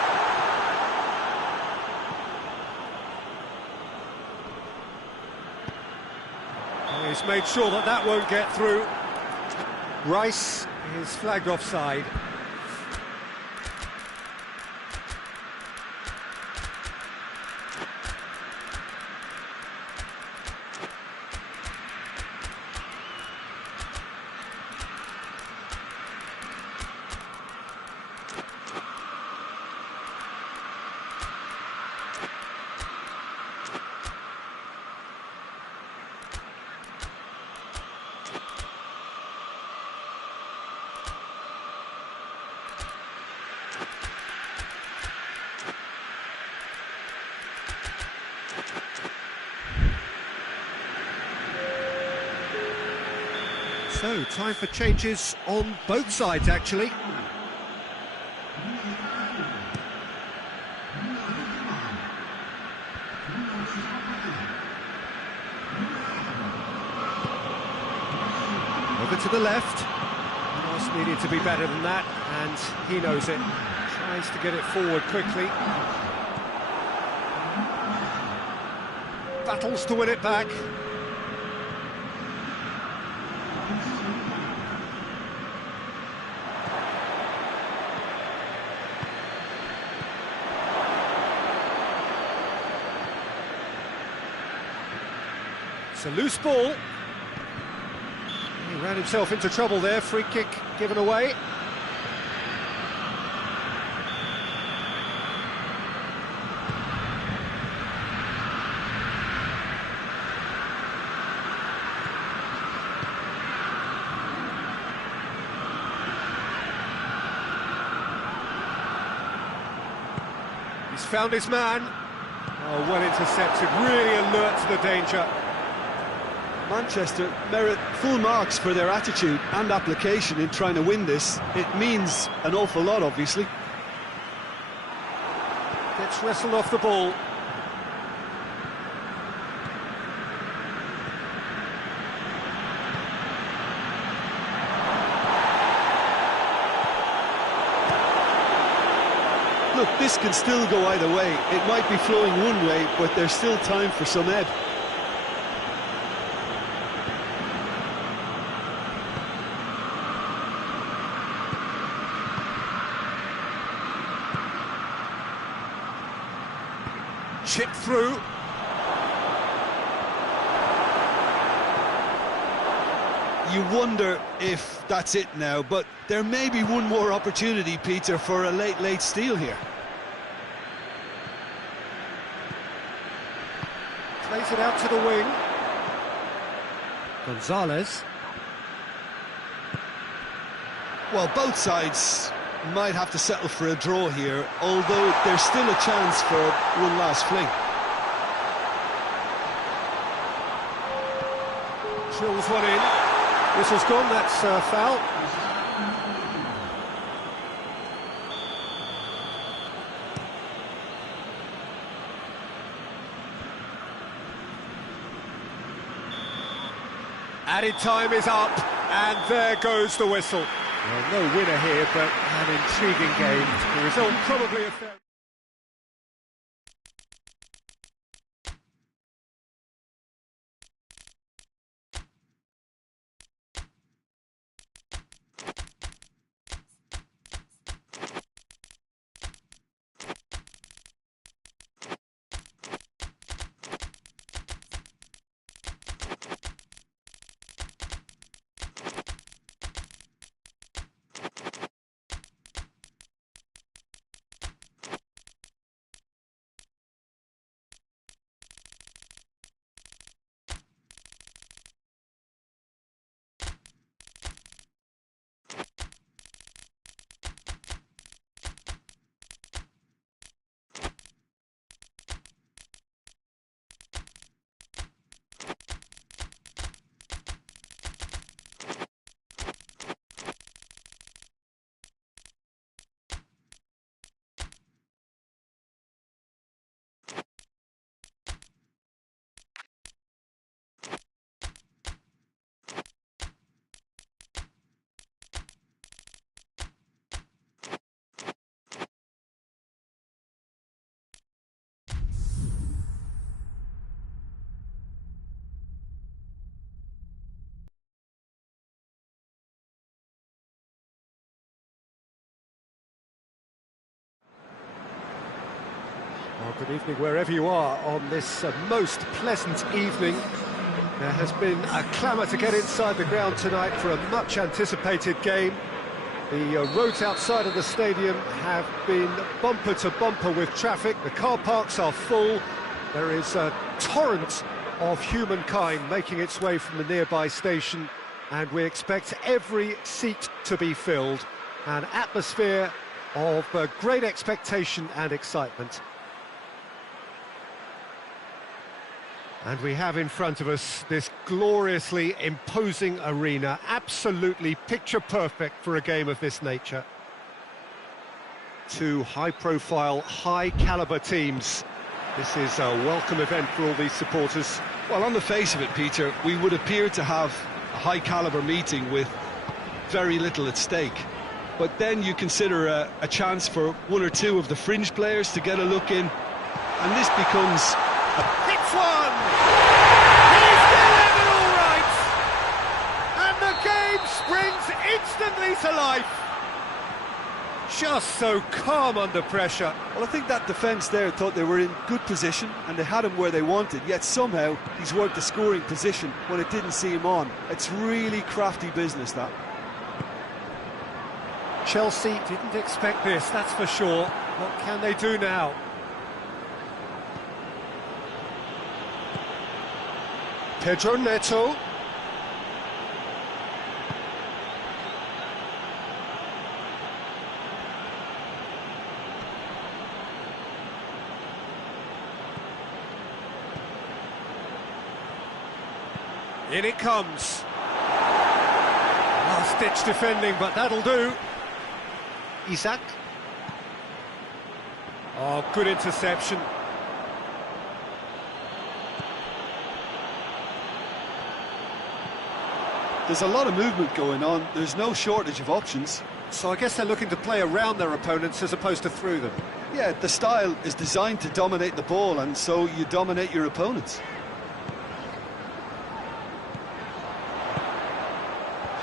And he's made sure that that won't get through. Rice is flagged offside. So, time for changes on both sides, actually. Over to the left. Pass needed to be better than that, and he knows it. Tries to get it forward quickly. Battles to win it back. It's a loose ball. He ran himself into trouble there. Free kick given away. found his man. Oh, well intercepted, really alert to the danger. Manchester merit full marks for their attitude and application in trying to win this. It means an awful lot, obviously. Gets wrestled off the ball. Look, this can still go either way. It might be flowing one way, but there's still time for some ebb. Chip through. You wonder if that's it now, but there may be one more opportunity, Peter, for a late steal here. Plays it out to the wing. Gonzalez. Well, both sides might have to settle for a draw here, although there's still a chance for one last fling. Drills one in. Whistle's gone, that's foul. Added time is up, and there goes the whistle. Well, no winner here, but an intriguing game. The result probably a fair... Well, good evening wherever you are on this most pleasant evening. There has been a clamour to get inside the ground tonight for a much anticipated game. The roads outside of the stadium have been bumper to bumper with traffic. The car parks are full. There is a torrent of humankind making its way from the nearby station, and we expect every seat to be filled. An atmosphere of great expectation and excitement. And we have in front of us this gloriously imposing arena, absolutely picture-perfect for a game of this nature. Two high-profile, high-caliber teams. This is a welcome event for all these supporters. Well, on the face of it, Peter, we would appear to have a high-caliber meeting with very little at stake. But then you consider a chance for one or two of the fringe players to get a look in, and this becomes... Hits one! He's delivered all right! And the game springs instantly to life! Just so calm under pressure. Well, I think that defence there thought they were in good position and they had him where they wanted, yet somehow he's worked the scoring position when it didn't see him on. It's really crafty business, that. Chelsea didn't expect this, that's for sure. What can they do now? Pedro Neto. In it comes. Last-ditch defending, but that'll do. Isak. Oh, good interception. There's a lot of movement going on. There's no shortage of options. So I guess they're looking to play around their opponents as opposed to through them. Yeah, the style is designed to dominate the ball, and so you dominate your opponents.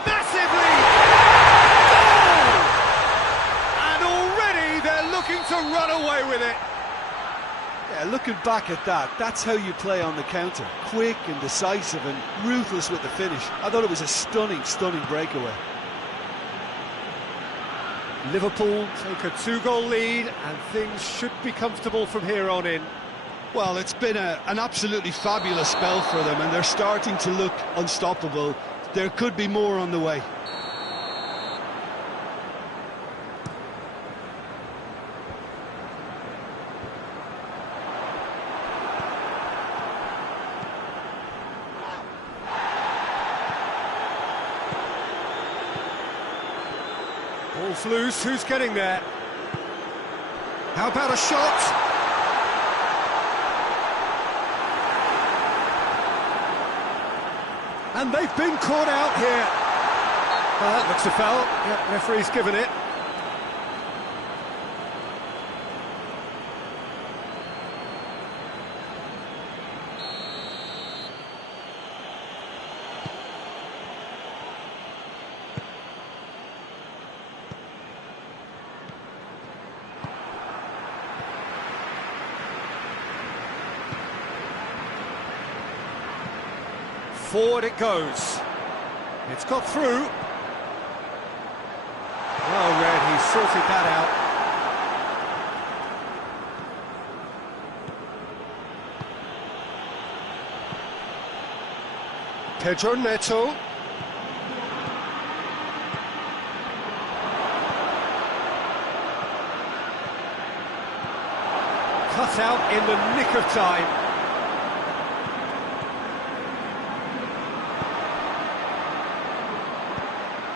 Massively! Goal! And already they're looking to run away with it. Yeah, looking back at that, that's how you play on the counter. Quick and decisive and ruthless with the finish. I thought it was a stunning, stunning breakaway. Liverpool take a 2-goal lead and things should be comfortable from here on in. Well, it's been an absolutely fabulous spell for them, and they're starting to look unstoppable. There could be more on the way. Ball's loose, who's getting there? How about a shot? And they've been caught out here. That looks a foul. Yep, referee's given it. Forward it goes. It's got through. Well read, he sorted that out. Pedro Neto. Cut out in the nick of time.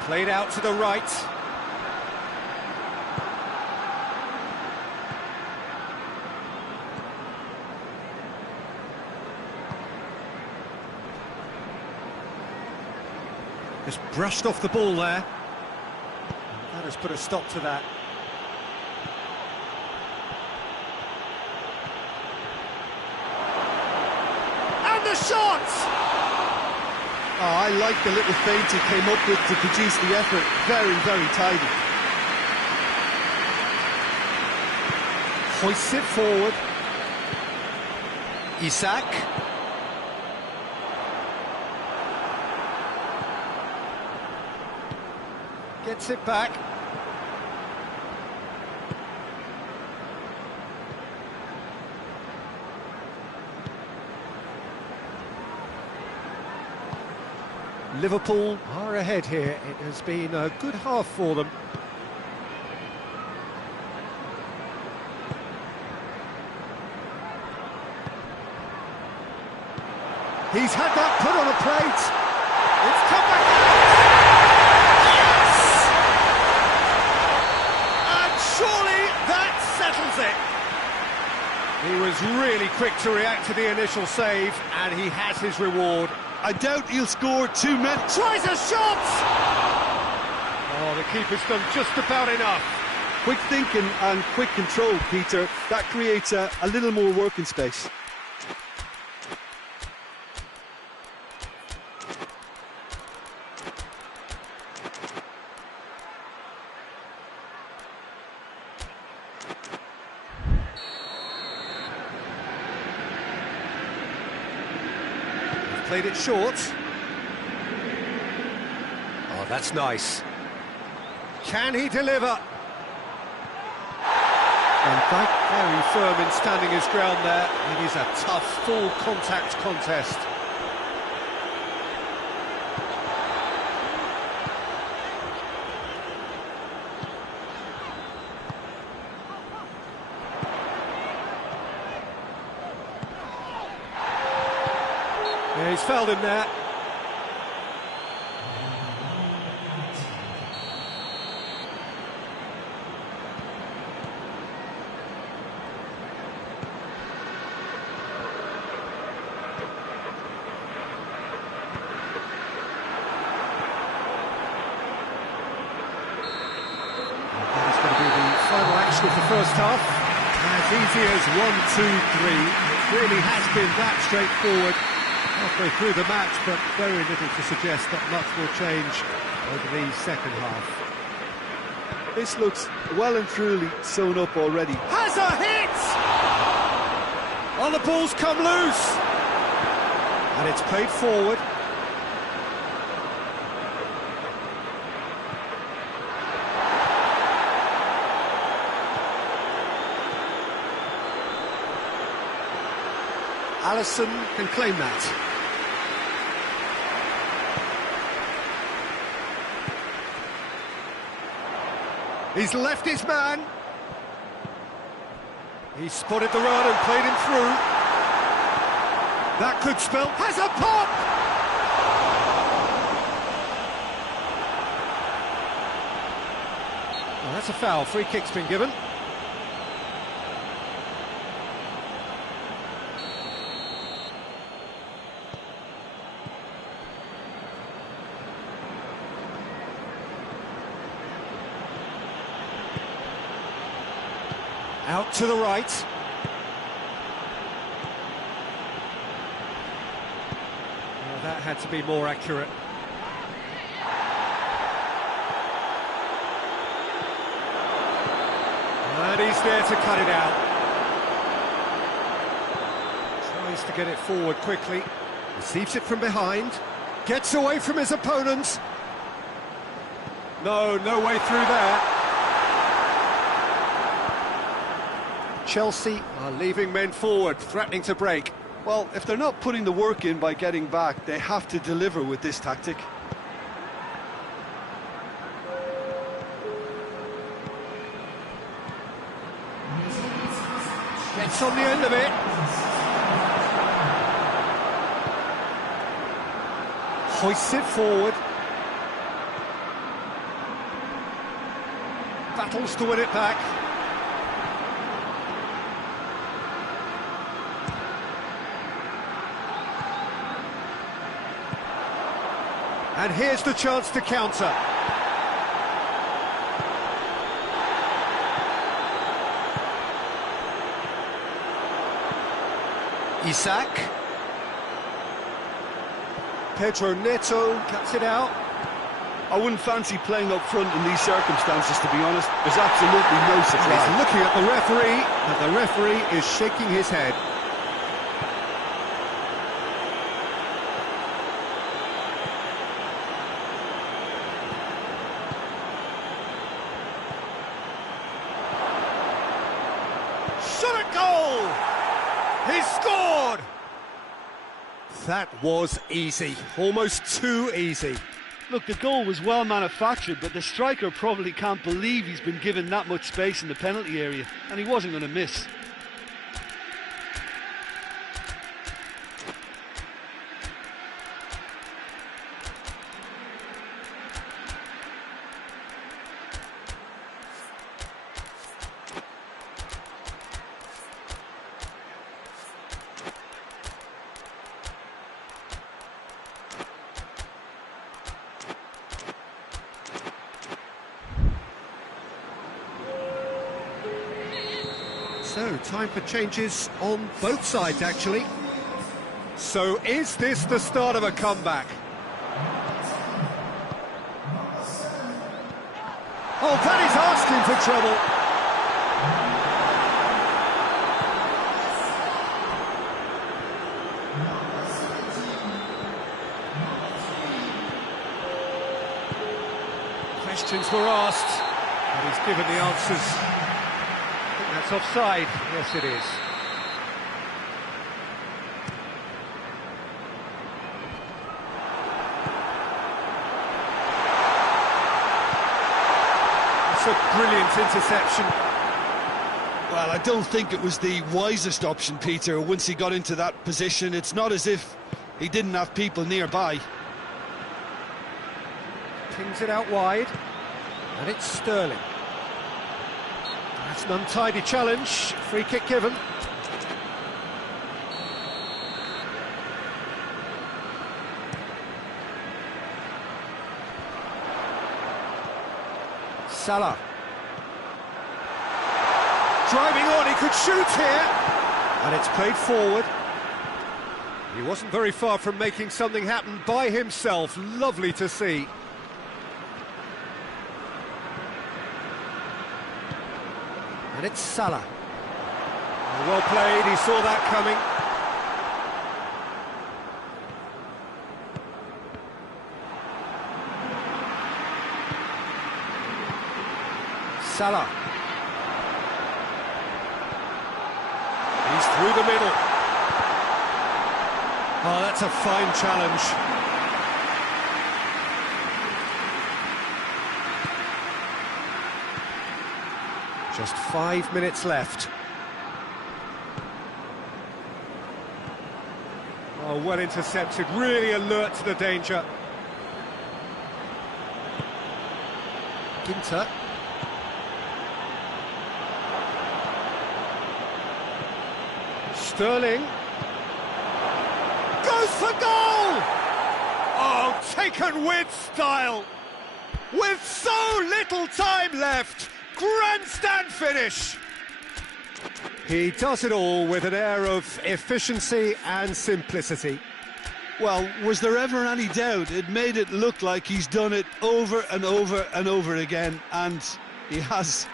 Played out to the right. Just brushed off the ball there. That has put a stop to that. And the shot! Oh, I like the little feint he came up with to produce the effort. Very, very tidy. Hoists it forward. Isak. Gets it back. Liverpool are ahead here. It has been a good half for them. He's had that put on a plate. It's come back out. Yes! And surely that settles it. He was really quick to react to the initial save, and he has his reward. I doubt he'll score 2 men. Tries a shot! Oh, the keeper's done just about enough. Quick thinking and quick control, Peter. That creates a little more working space. Played it short. Oh, that's nice. Can he deliver? And back very firm in standing his ground there. It is a tough, full contact contest. Yeah, he's fouled him there. first half. As easy as 1, 2, 3. It really has been that straightforward halfway through the match, but very little to suggest that much will change over the second half. This looks well and truly sewn up already. Has a hit! Oh, the ball's come loose! And it's played forward. Alisson can claim that. He's left his man. He's spotted the run and played him through. That could spell... Has a pop! Well, that's a foul. Free kick's been given. Out to the right. Well, that had to be more accurate. And he's there to cut it out. Tries to get it forward quickly. Receives it from behind. Gets away from his opponents. No way through there. Chelsea are leaving men forward, threatening to break. Well, if they're not putting the work in by getting back, they have to deliver with this tactic. Gets on the end of it. Hoists it forward. Battles to win it back. And here's the chance to counter. Isak. Pedro Neto cuts it out. I wouldn't fancy playing up front in these circumstances, to be honest. There's absolutely no supply. He's looking at the referee, and the referee is shaking his head. Shot at goal! He scored! That was easy, almost too easy. Look, the goal was well manufactured, but the striker probably can't believe he's been given that much space in the penalty area, and he wasn't going to miss. So, time for changes on both sides, actually. So, is this the start of a comeback? Oh, that is asking for trouble. Questions were asked, and he's given the answers. That's offside. Yes, it is. It's a brilliant interception. Well, I don't think it was the wisest option, Peter. Once he got into that position, it's not as if he didn't have people nearby. Pings it out wide, and it's Sterling. That's an untidy challenge, free kick given. Salah. driving on, he could shoot here. And it's played forward. He wasn't very far from making something happen by himself. Lovely to see. And it's Salah. Well played, he saw that coming. Salah. He's through the middle. Oh, that's a fine challenge. Just 5 minutes left. Oh, well intercepted, really alert to the danger. Ginter. Sterling. Goes for goal! Oh, taken with style. With so little time left. Grandstand finish. He does it all with an air of efficiency and simplicity. Well, was there ever any doubt? It made it look like he's done it over and over and over again, and he has.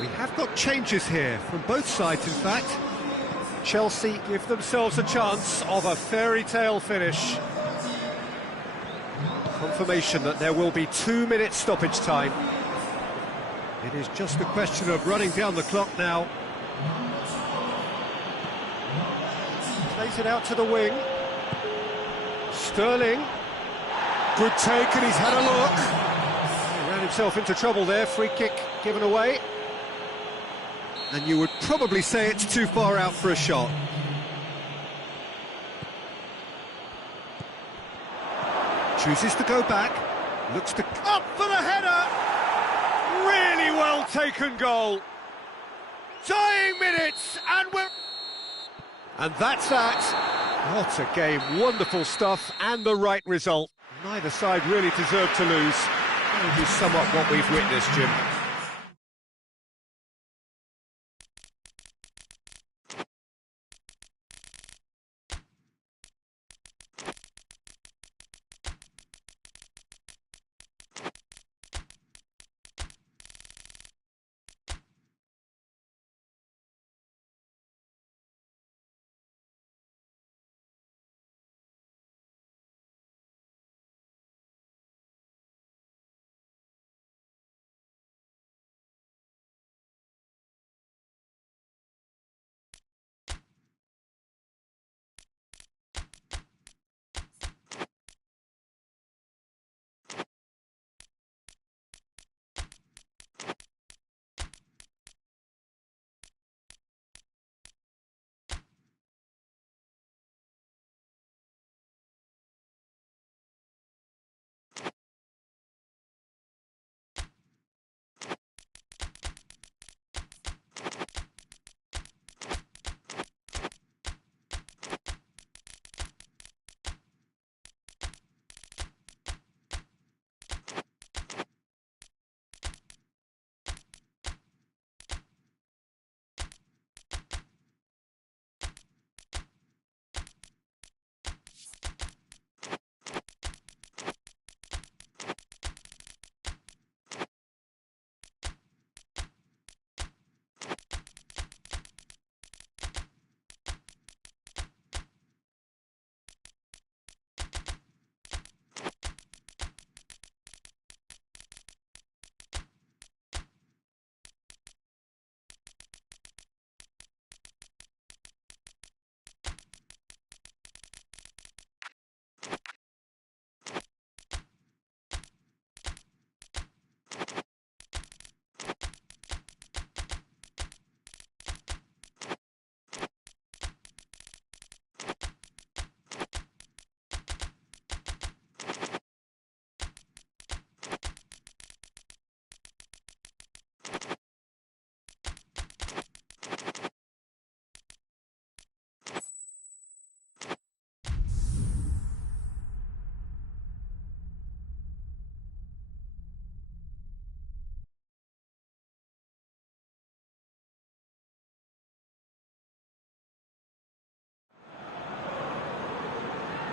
We have got changes here, from both sides in fact. Chelsea give themselves a chance of a fairy tale finish. Confirmation that there will be 2 minutes stoppage time. It is just a question of running down the clock now. Plays it out to the wing. Sterling. Good take, and he's had a look. He ran himself into trouble there, free kick given away. And you would probably say it's too far out for a shot. Chooses to go back, looks to... Up for the header! Really well taken goal. Dying minutes, and we're... And that's that. What a game, wonderful stuff, and the right result. Neither side really deserved to lose. Maybe somewhat what we've witnessed, Jim.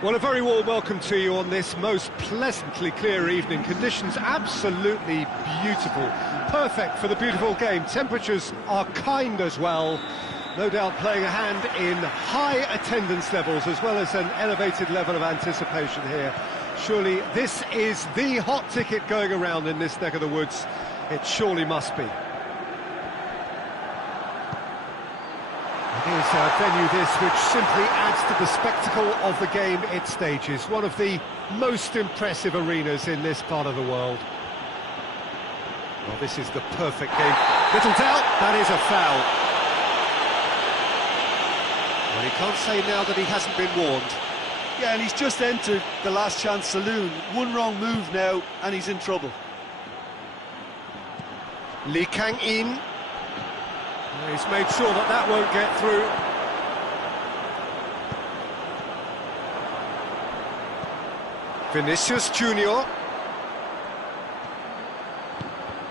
Well, a very warm welcome to you on this most pleasantly clear evening. Conditions absolutely beautiful. Perfect for the beautiful game. Temperatures are kind as well. No doubt playing a hand in high attendance levels as well as an elevated level of anticipation here. Surely this is the hot ticket going around in this neck of the woods. It surely must be. It is a venue this which simply adds to the spectacle of the game it stages. One of the most impressive arenas in this part of the world. Well, this is the perfect game. Little doubt, that is a foul. Well, he can't say now that he hasn't been warned. Yeah, and he's just entered the last chance saloon. One wrong move now, and he's in trouble. Lee Kang-in. He's made sure that that won't get through. Vinicius Junior.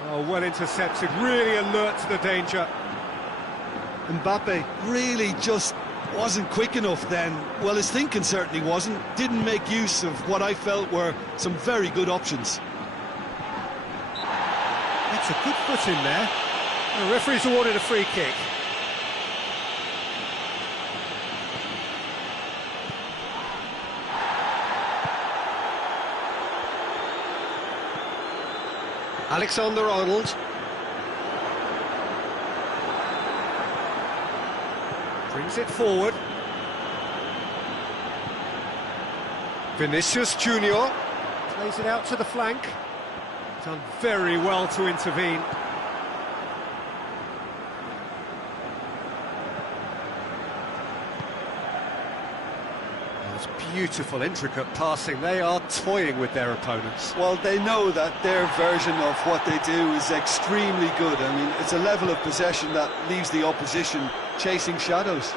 Oh, well intercepted, really alert to the danger. Mbappe really just wasn't quick enough then. Well, his thinking certainly wasn't. Didn't make use of what I felt were some very good options. That's a good foot in there. The referee's awarded a free kick. Alexander-Arnold. Brings it forward. Vinicius Junior plays it out to the flank. Done very well to intervene. That's beautiful, intricate passing. They are toying with their opponents. Well, they know that their version of what they do is extremely good. I mean, it's a level of possession that leaves the opposition chasing shadows.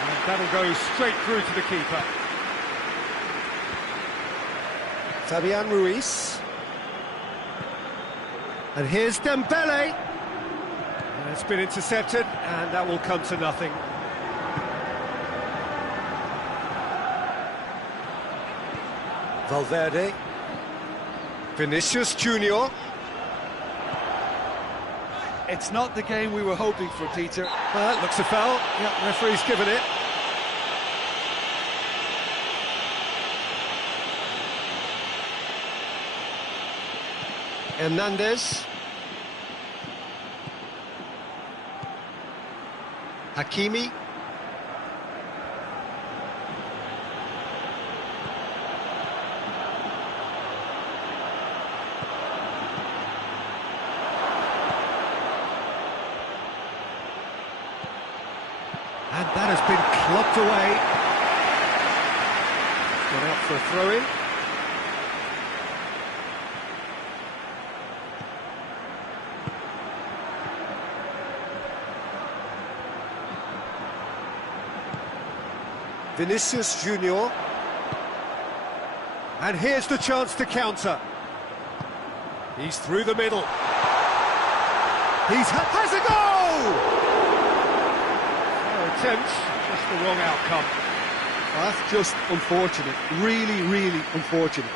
And that'll go straight through to the keeper. Fabian Ruiz. And here's Dembele. And it's been intercepted, and that will come to nothing. Valverde. Vinicius Junior. It's not the game we were hoping for, Peter. That looks a foul. Yeah, referee's given it. Hernandez. Hakimi. And that has been clocked away. Got out for a throw-in. Vinicius Junior. And here's the chance to counter. He's through the middle. Has a goal! Fair attempt, just the wrong outcome. That's just unfortunate. Really, really unfortunate.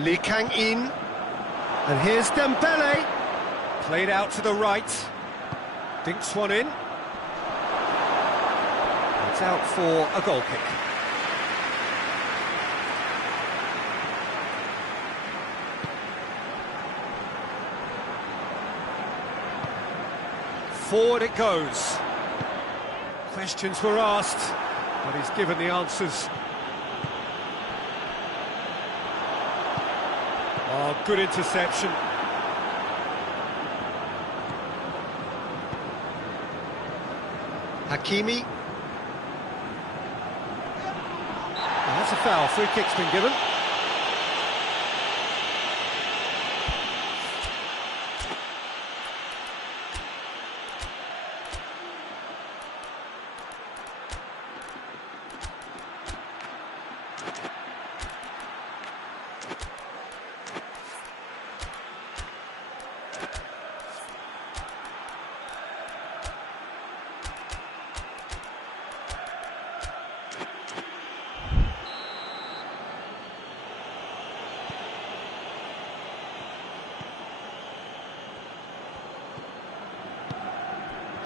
Lee Kang-in. And here's Dembele. Played out to the right. Dinks one in. It's out for a goal kick. Forward it goes. Questions were asked, but he's given the answers. Oh, good interception. Hakimi. Oh, that's a foul. Free kick's been given.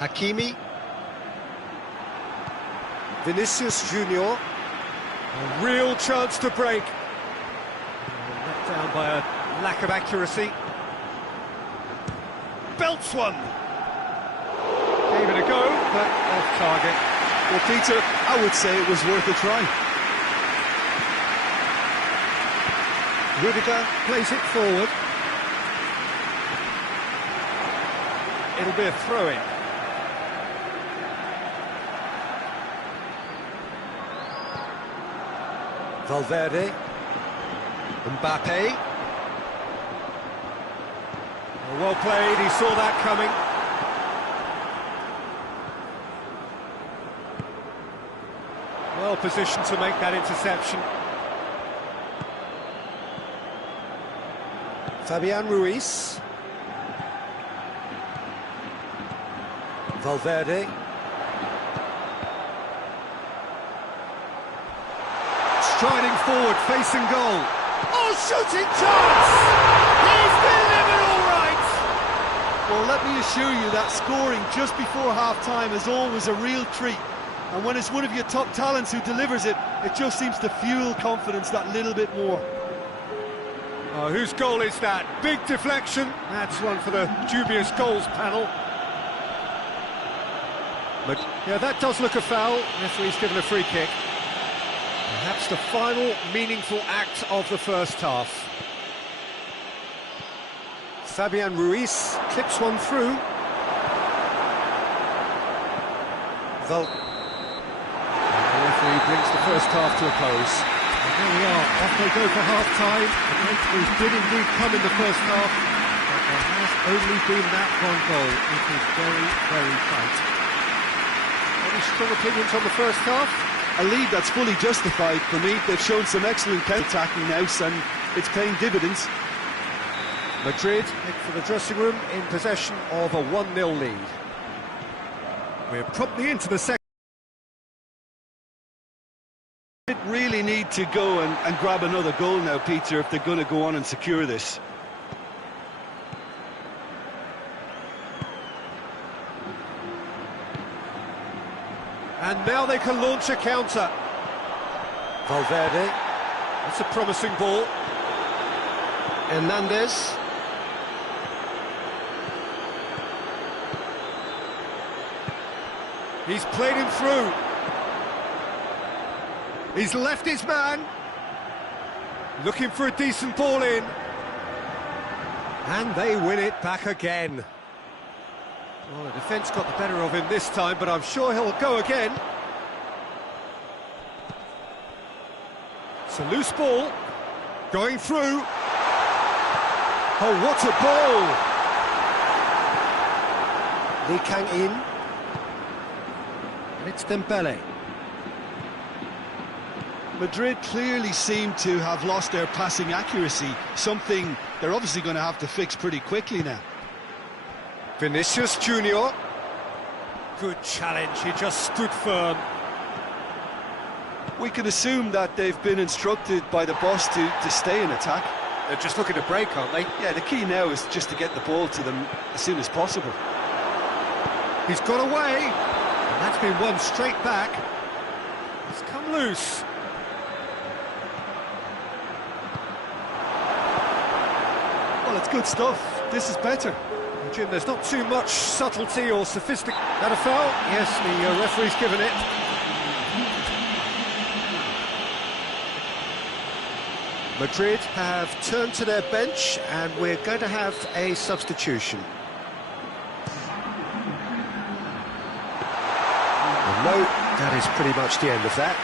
Hakimi. Vinicius Junior. A real chance to break. Let down by a lack of accuracy. Belts one. Gave it a go, but off target. Well, Peter, I would say it was worth a try. Rudiger plays it forward. It'll be a throw-in. Valverde. Mbappe. Well played, he saw that coming. Well positioned to make that interception. Fabian Ruiz. Valverde. Striding forward, facing goal. Oh, shooting chance! He's delivered all right! Well, let me assure you that scoring just before half-time is always a real treat. And when it's one of your top talents who delivers it, it just seems to fuel confidence that little bit more. Oh, whose goal is that? Big deflection. That's one for the dubious goals panel. But yeah, that does look a foul. Referee's given a free kick. Perhaps the final meaningful act of the first half. Fabian Ruiz clips one through. The referee brings the first half to a close. And there we are, off they go for half-time. The breakthroughs did indeed come in the first half, but there has only been that one goal. It is very, very tight. Any strong opinions on the first half? A lead that's fully justified for me. They've shown some excellent counter-attacking nous, and it's paying dividends. Madrid head for the dressing room in possession of a 1-0 lead. We're promptly into the second. They really need to go and grab another goal now, Peter, if they're going to go on and secure this. And now they can launch a counter. Valverde. That's a promising ball. Hernandez. He's played him through. He's left his man. Looking for a decent ball in. And they win it back again. Well, the defence got the better of him this time, but I'm sure he'll go again. It's a loose ball. Going through. Oh, what a ball! Lee Kang-in. And it's Dembele. Madrid clearly seem to have lost their passing accuracy, something they're obviously going to have to fix pretty quickly now. Vinicius Junior. Good challenge, he just stood firm. We can assume that they've been instructed by the boss to stay in attack. They're just looking to break, aren't they? Yeah, the key now is just to get the ball to them as soon as possible. He's got away, and that's been won straight back. It's come loose. Well, it's good stuff. This is better. Jim, there's not too much subtlety or sophistication. That a foul? Yes, the referee's given it. Madrid have turned to their bench, and we're going to have a substitution. And no, that is pretty much the end of that.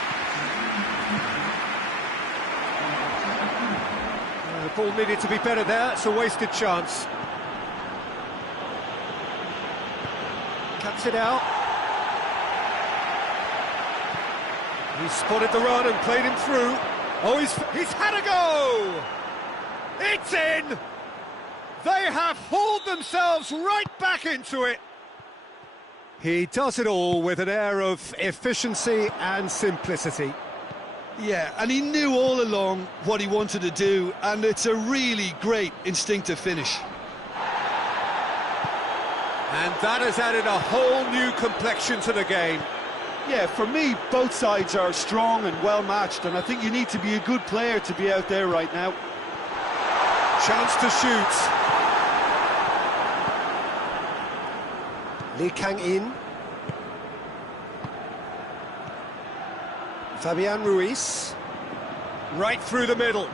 The ball needed to be better there. It's a wasted chance. Cuts it out. He spotted the run and played him through. Oh, he's had a go! It's in! They have hauled themselves right back into it. He does it all with an air of efficiency and simplicity. Yeah, and he knew all along what he wanted to do, and it's a really great instinctive finish. And that has added a whole new complexion to the game. Yeah, for me, both sides are strong and well-matched, and I think you need to be a good player to be out there right now. Chance to shoot. Lee Kang-in. Fabian Ruiz. Right through the middle.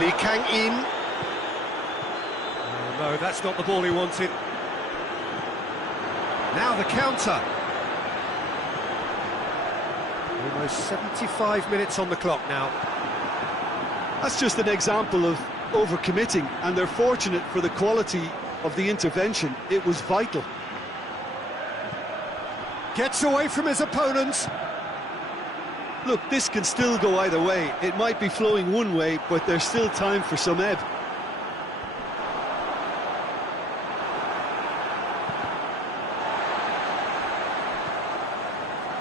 Lee Kang-in. Oh, no, that's not the ball he wanted. Now the counter. Almost 75 minutes on the clock now. That's just an example of overcommitting, and they're fortunate for the quality of the intervention. It was vital. Gets away from his opponents. Look, this can still go either way. It might be flowing one way, but there's still time for some ebb.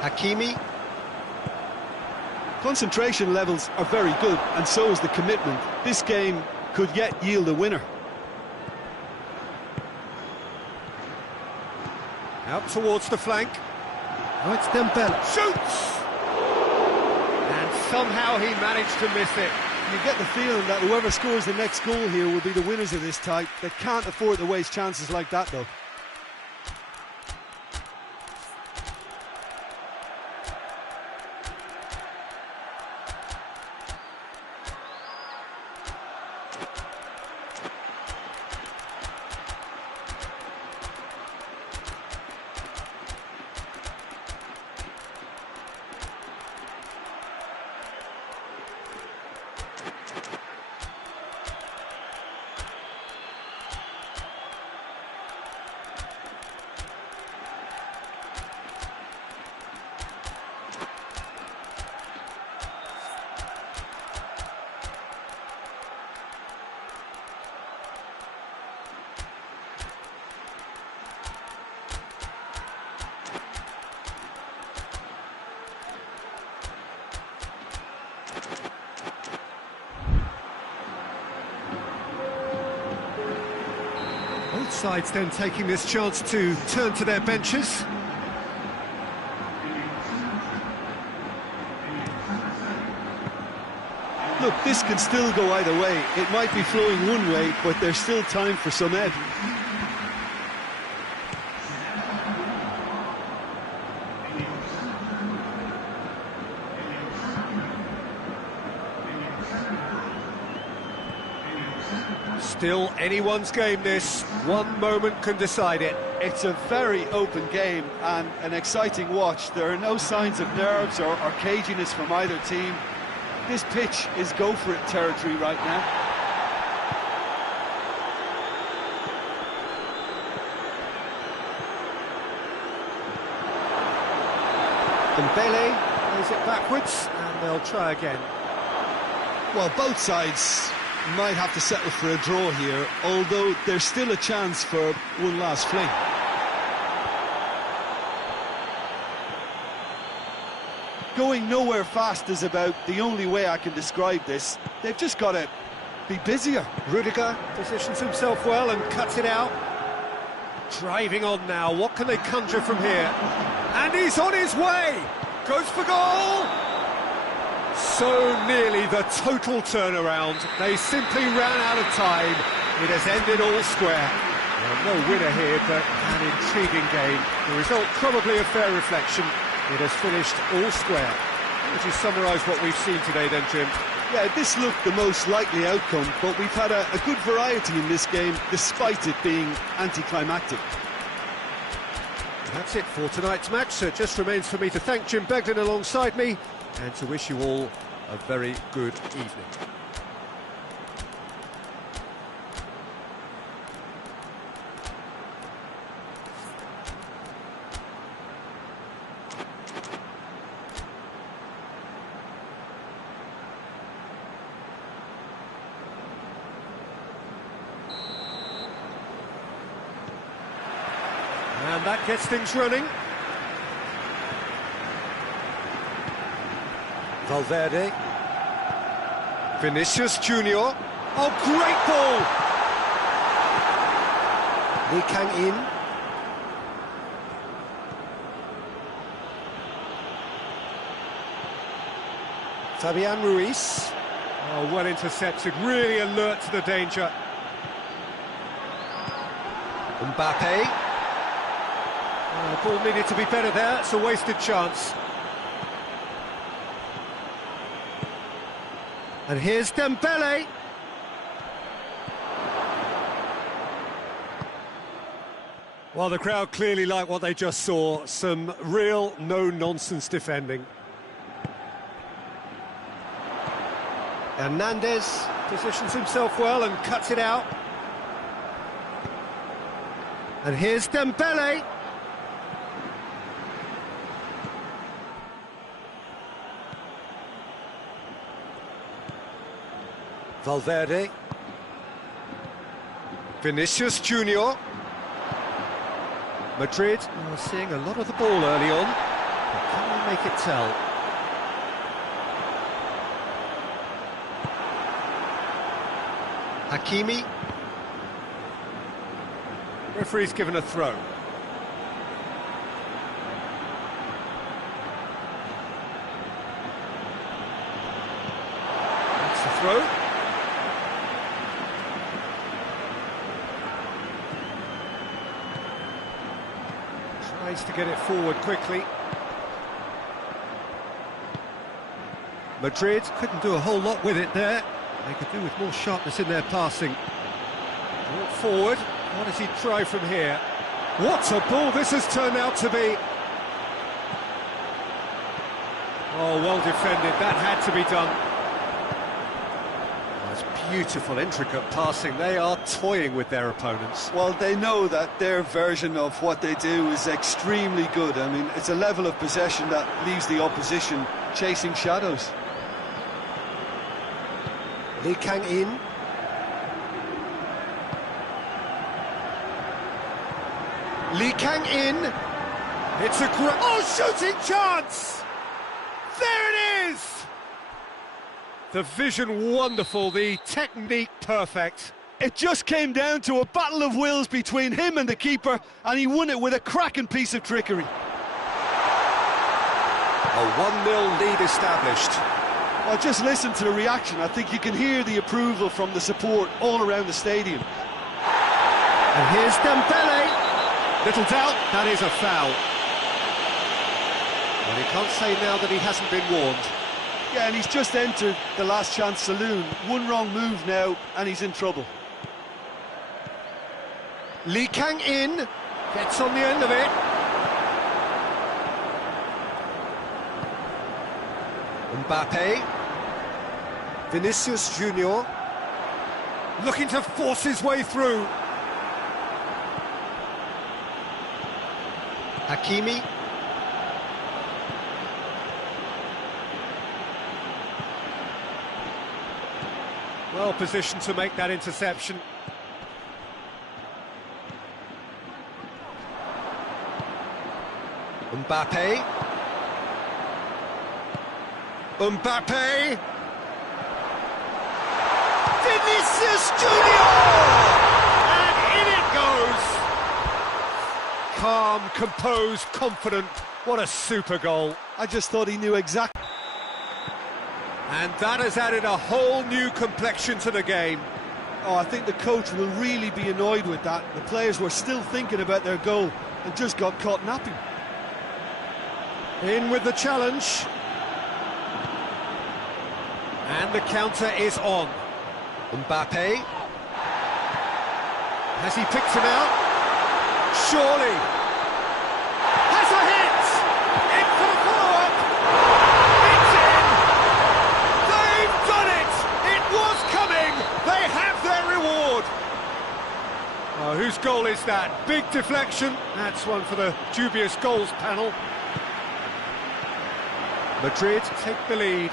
Hakimi. Concentration levels are very good, and so is the commitment. This game could yet yield a winner. Out towards the flank. Oh, it's Dembele. Shoots! And somehow he managed to miss it. You get the feeling that whoever scores the next goal here will be the winners of this tie. They can't afford to waste chances like that, though. Both sides then taking this chance to turn to their benches. Look, this can still go either way. It might be flowing one way, but there's still time for some ebb. Still anyone's game, this. One moment can decide it. It's a very open game and an exciting watch. There are no signs of nerves or caginess from either team. This pitch is go-for-it territory right now. Dembele plays it backwards, and they'll try again. Well, both sides might have to settle for a draw here, although there's still a chance for one last fling. Going nowhere fast is about the only way I can describe this. They've just got to be busier. Rudiger positions himself well and cuts it out. Driving on now, what can they conjure from here? And he's on his way! Goes for goal! So nearly the total turnaround. They simply ran out of time. It has ended all square. Well, no winner here, but an intriguing game. The result probably a fair reflection. It has finished all square. How would you summarise what we've seen today then, Jim? Yeah, this looked the most likely outcome, but we've had a good variety in this game, despite it being anticlimactic. That's it for tonight's match, so it just remains for me to thank Jim Begden alongside me and to wish you all a very good evening. And that gets things running. Valverde. Vinicius Junior. Oh, great ball! Lee Kang-in. Fabian Ruiz. Oh, well intercepted, really alert to the danger. Mbappe. Oh, the ball needed to be better there, it's a wasted chance. And here's Dembele. Well, the crowd clearly like what they just saw. Some real no-nonsense defending. Hernandez positions himself well and cuts it out. And here's Dembele. Valverde. Vinicius Junior. Madrid seeing a lot of the ball early on, but can they make it tell? Hakimi. Referee's given a throw. That's the throw. Tries to get it forward quickly. Madrid couldn't do a whole lot with it there. They could do with more sharpness in their passing. Brought forward. What does he try from here? What a ball this has turned out to be. Oh, well defended. That had to be done. That's beautiful, intricate passing. They are toying with their opponents. Well, they know that their version of what they do is extremely good. I mean, it's a level of possession that leaves the opposition chasing shadows. Lee Kang-in. Lee Kang-in. It's a great... Oh, shooting chance! There it is! The vision wonderful, the technique perfect. It just came down to a battle of wills between him and the keeper, and he won it with a cracking piece of trickery. A 1-0 lead established. Well, just listen to the reaction. I think you can hear the approval from the support all around the stadium. And here's Dembele. Little doubt, that is a foul. Well, he can't say now that he hasn't been warned. Yeah, and he's just entered the last chance saloon. One wrong move now, and he's in trouble. Lee Kang-in gets on the end of it. Mbappe. Vinicius Junior. Looking to force his way through. Hakimi. Well positioned to make that interception. Mbappe. Mbappe. Vinicius Junior! And in it goes! Calm, composed, confident. What a super goal. I just thought he knew exactly. And that has added a whole new complexion to the game. Oh, I think the coach will really be annoyed with that. The players were still thinking about their goal and just got caught napping. In with the challenge. And the counter is on. Mbappe. Has he picked him out? Surely. Has a hit! In for the follow-up! It's in! They've done it! It was coming! They have their reward! Oh, whose goal is that? Big deflection. That's one for the dubious goals panel. Madrid take the lead.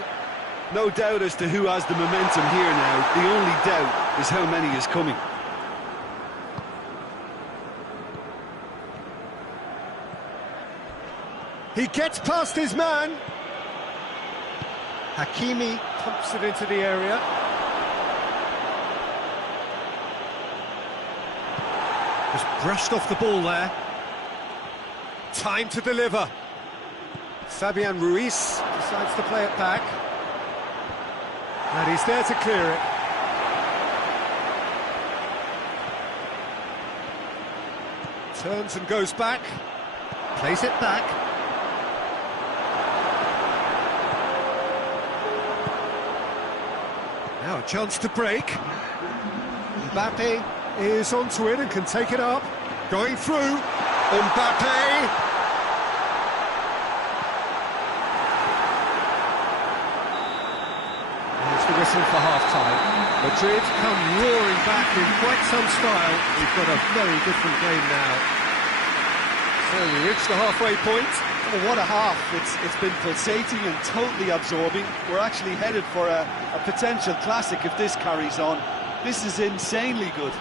No doubt as to who has the momentum here now. The only doubt is how many is coming. He gets past his man. Hakimi pumps it into the area. Just brushed off the ball there. Time to deliver. Fabian Ruiz decides to play it back. And he's there to clear it. Turns and goes back. Plays it back. Now a chance to break. Mbappe is onto it and can take it up. Going through. Mbappe. There's the whistle for half-time. Madrid come roaring back in quite some style. We've got a very different game now. So we reach the halfway point. Oh, what a half. It's been pulsating and totally absorbing. We're actually headed for a potential classic if this carries on. This is insanely good.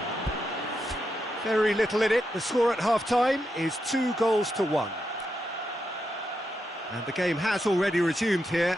Very little in it. The score at half-time is 2-1. And the game has already resumed here.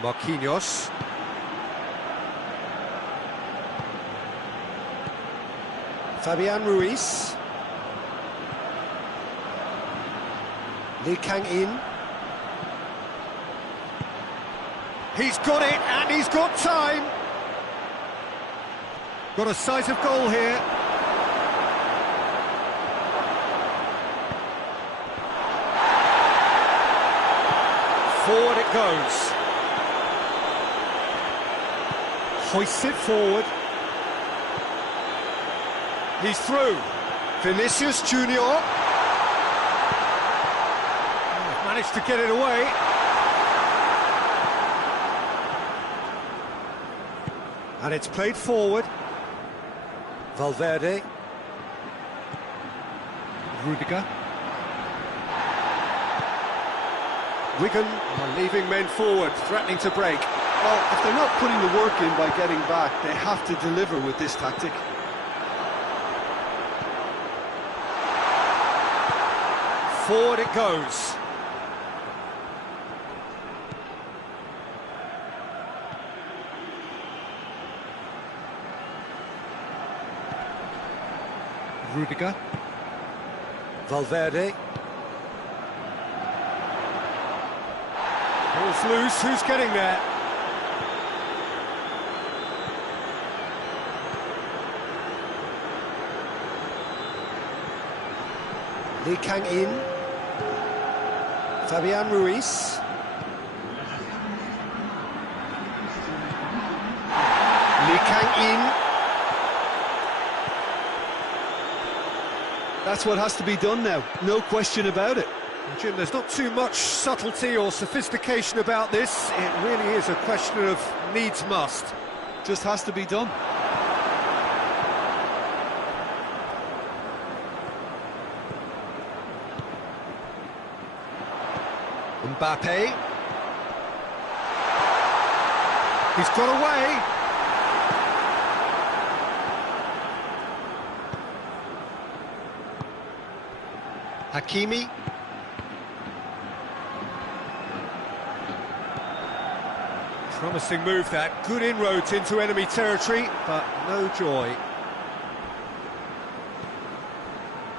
Marquinhos. Fabian Ruiz. Lee Kang-in. He's got it, and he's got time. Got a sight of goal here. Forward it goes. Hoists it forward. He's through. Vinicius Junior. Managed to get it away. And it's played forward. Valverde. Rudiger. Wigan are leaving men forward, threatening to break. Well, if they're not putting the work in by getting back, they have to deliver with this tactic. Forward it goes. Rudiger. Valverde. Ball's loose, who's getting there? Lee Kang-in. Fabian Ruiz. Lee Kang-in. That's what has to be done now, no question about it. Jim, there's not too much subtlety or sophistication about this. It really is a question of needs must. Just has to be done. Mbappe. He's got away. Hakimi. Promising move that, good inroads into enemy territory, but no joy.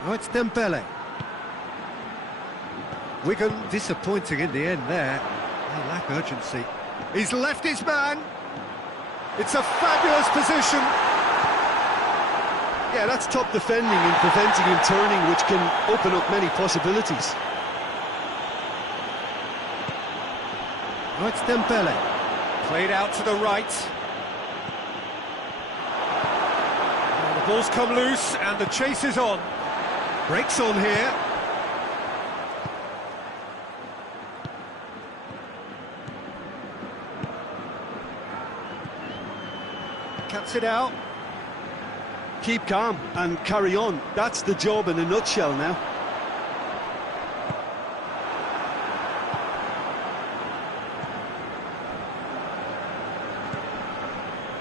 Oh, it's Dembele. Wigan disappointing in the end there. They lack urgency. He's left his man. It's a fabulous position. Yeah, that's top defending and preventing him turning, which can open up many possibilities. Oh, it's Dembele. Played out to the right. Oh, the ball's come loose and the chase is on. Breaks on here. Cuts it out. Keep calm and carry on. That's the job in a nutshell now.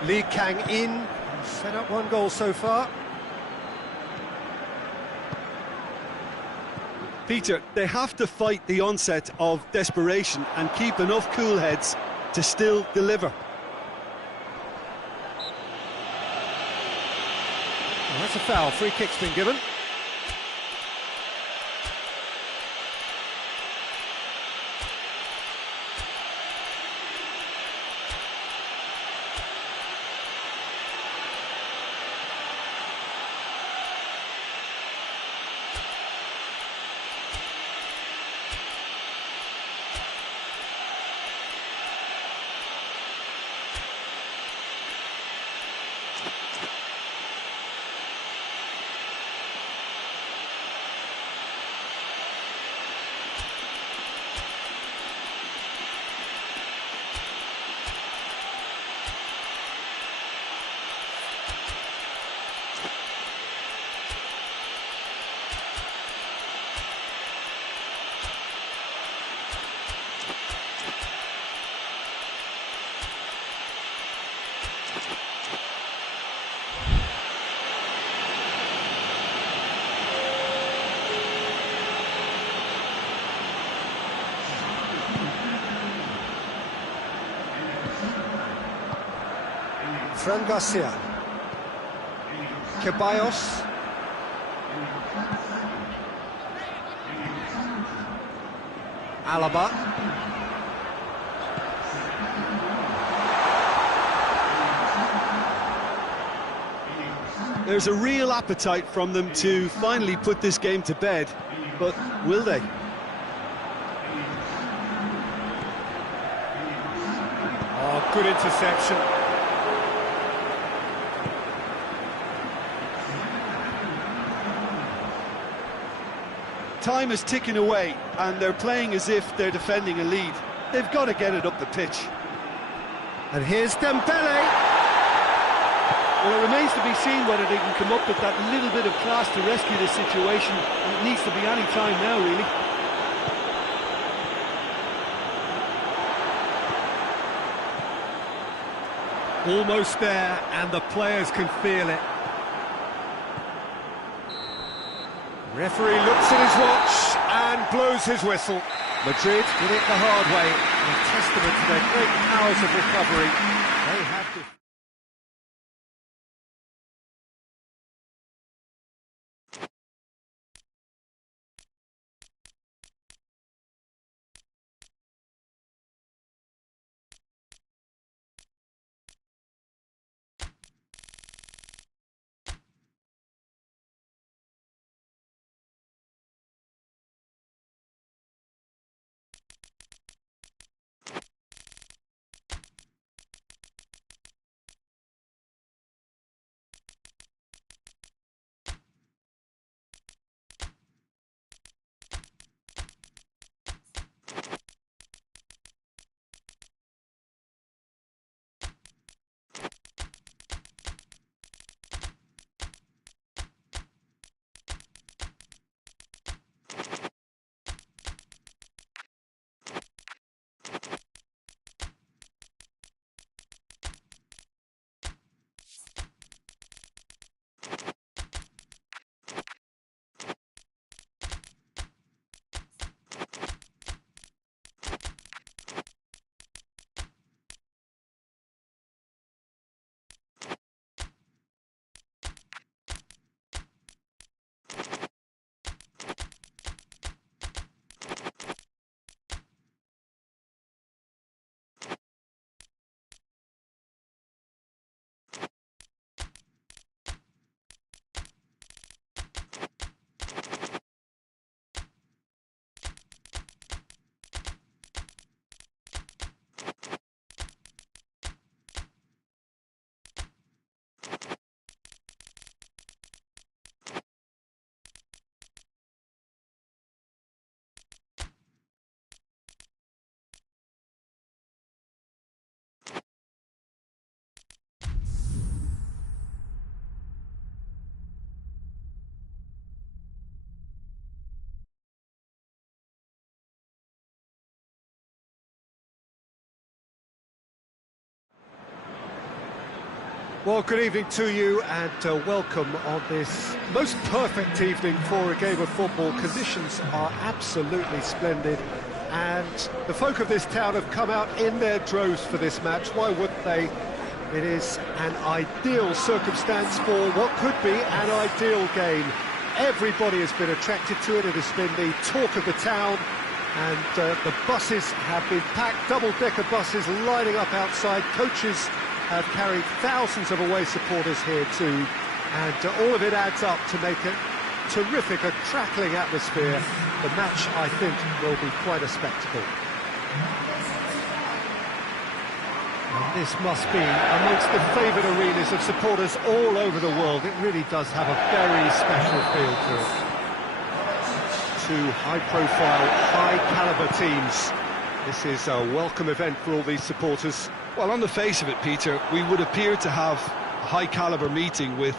Lee Kang-in set up one goal so far. Peter, they have to fight the onset of desperation and keep enough cool heads to still deliver. Oh, that's a foul. Free kick's been given. Fran Garcia. Ceballos. Alaba. There's a real appetite from them to finally put this game to bed, but will they? Oh, good interception. Time is ticking away, and they're playing as if they're defending a lead. They've got to get it up the pitch. And here's Dembele. Well, it remains to be seen whether they can come up with that little bit of class to rescue this situation, and it needs to be any time now, really. Almost there, and the players can feel it. Referee looks at his watch and blows his whistle. Madrid did it the hard way, a testament to their great powers of recovery. They have to... Well, good evening to you and welcome on this most perfect evening for a game of football. Conditions are absolutely splendid and the folk of this town have come out in their droves for this match. Why wouldn't they? It is an ideal circumstance for what could be an ideal game. Everybody has been attracted to it. It has been the talk of the town, and the buses have been packed, double-decker buses lining up outside. Coaches have carried thousands of away supporters here too, and all of it adds up to make it terrific, a crackling atmosphere. The match, I think, will be quite a spectacle. And this must be amongst the favoured arenas of supporters all over the world. It really does have a very special feel to it. Two high-profile, high-caliber teams. This is a welcome event for all these supporters. Well, on the face of it, Peter, we would appear to have a high-caliber meeting with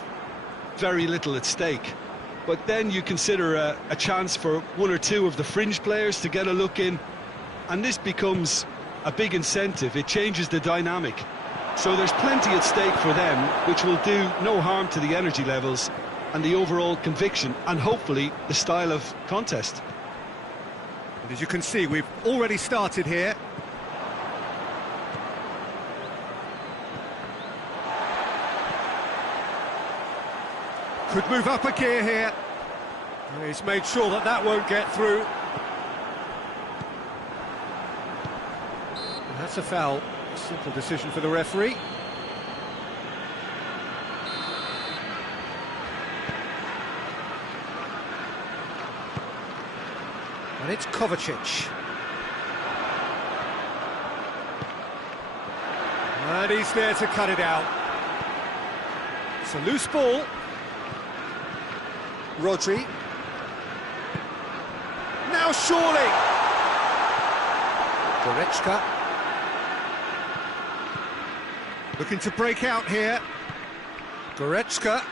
very little at stake. But then you consider a chance for one or two of the fringe players to get a look in, and this becomes a big incentive. It changes the dynamic. So there's plenty at stake for them, which will do no harm to the energy levels and the overall conviction, and hopefully the style of contest. And as you can see, we've already started here. Could move up a gear here. He's made sure that that won't get through. That's a foul. Simple decision for the referee. And it's Kovacic. And he's there to cut it out. It's a loose ball. Rodri. Now surely! Goretzka. Looking to break out here. Goretzka.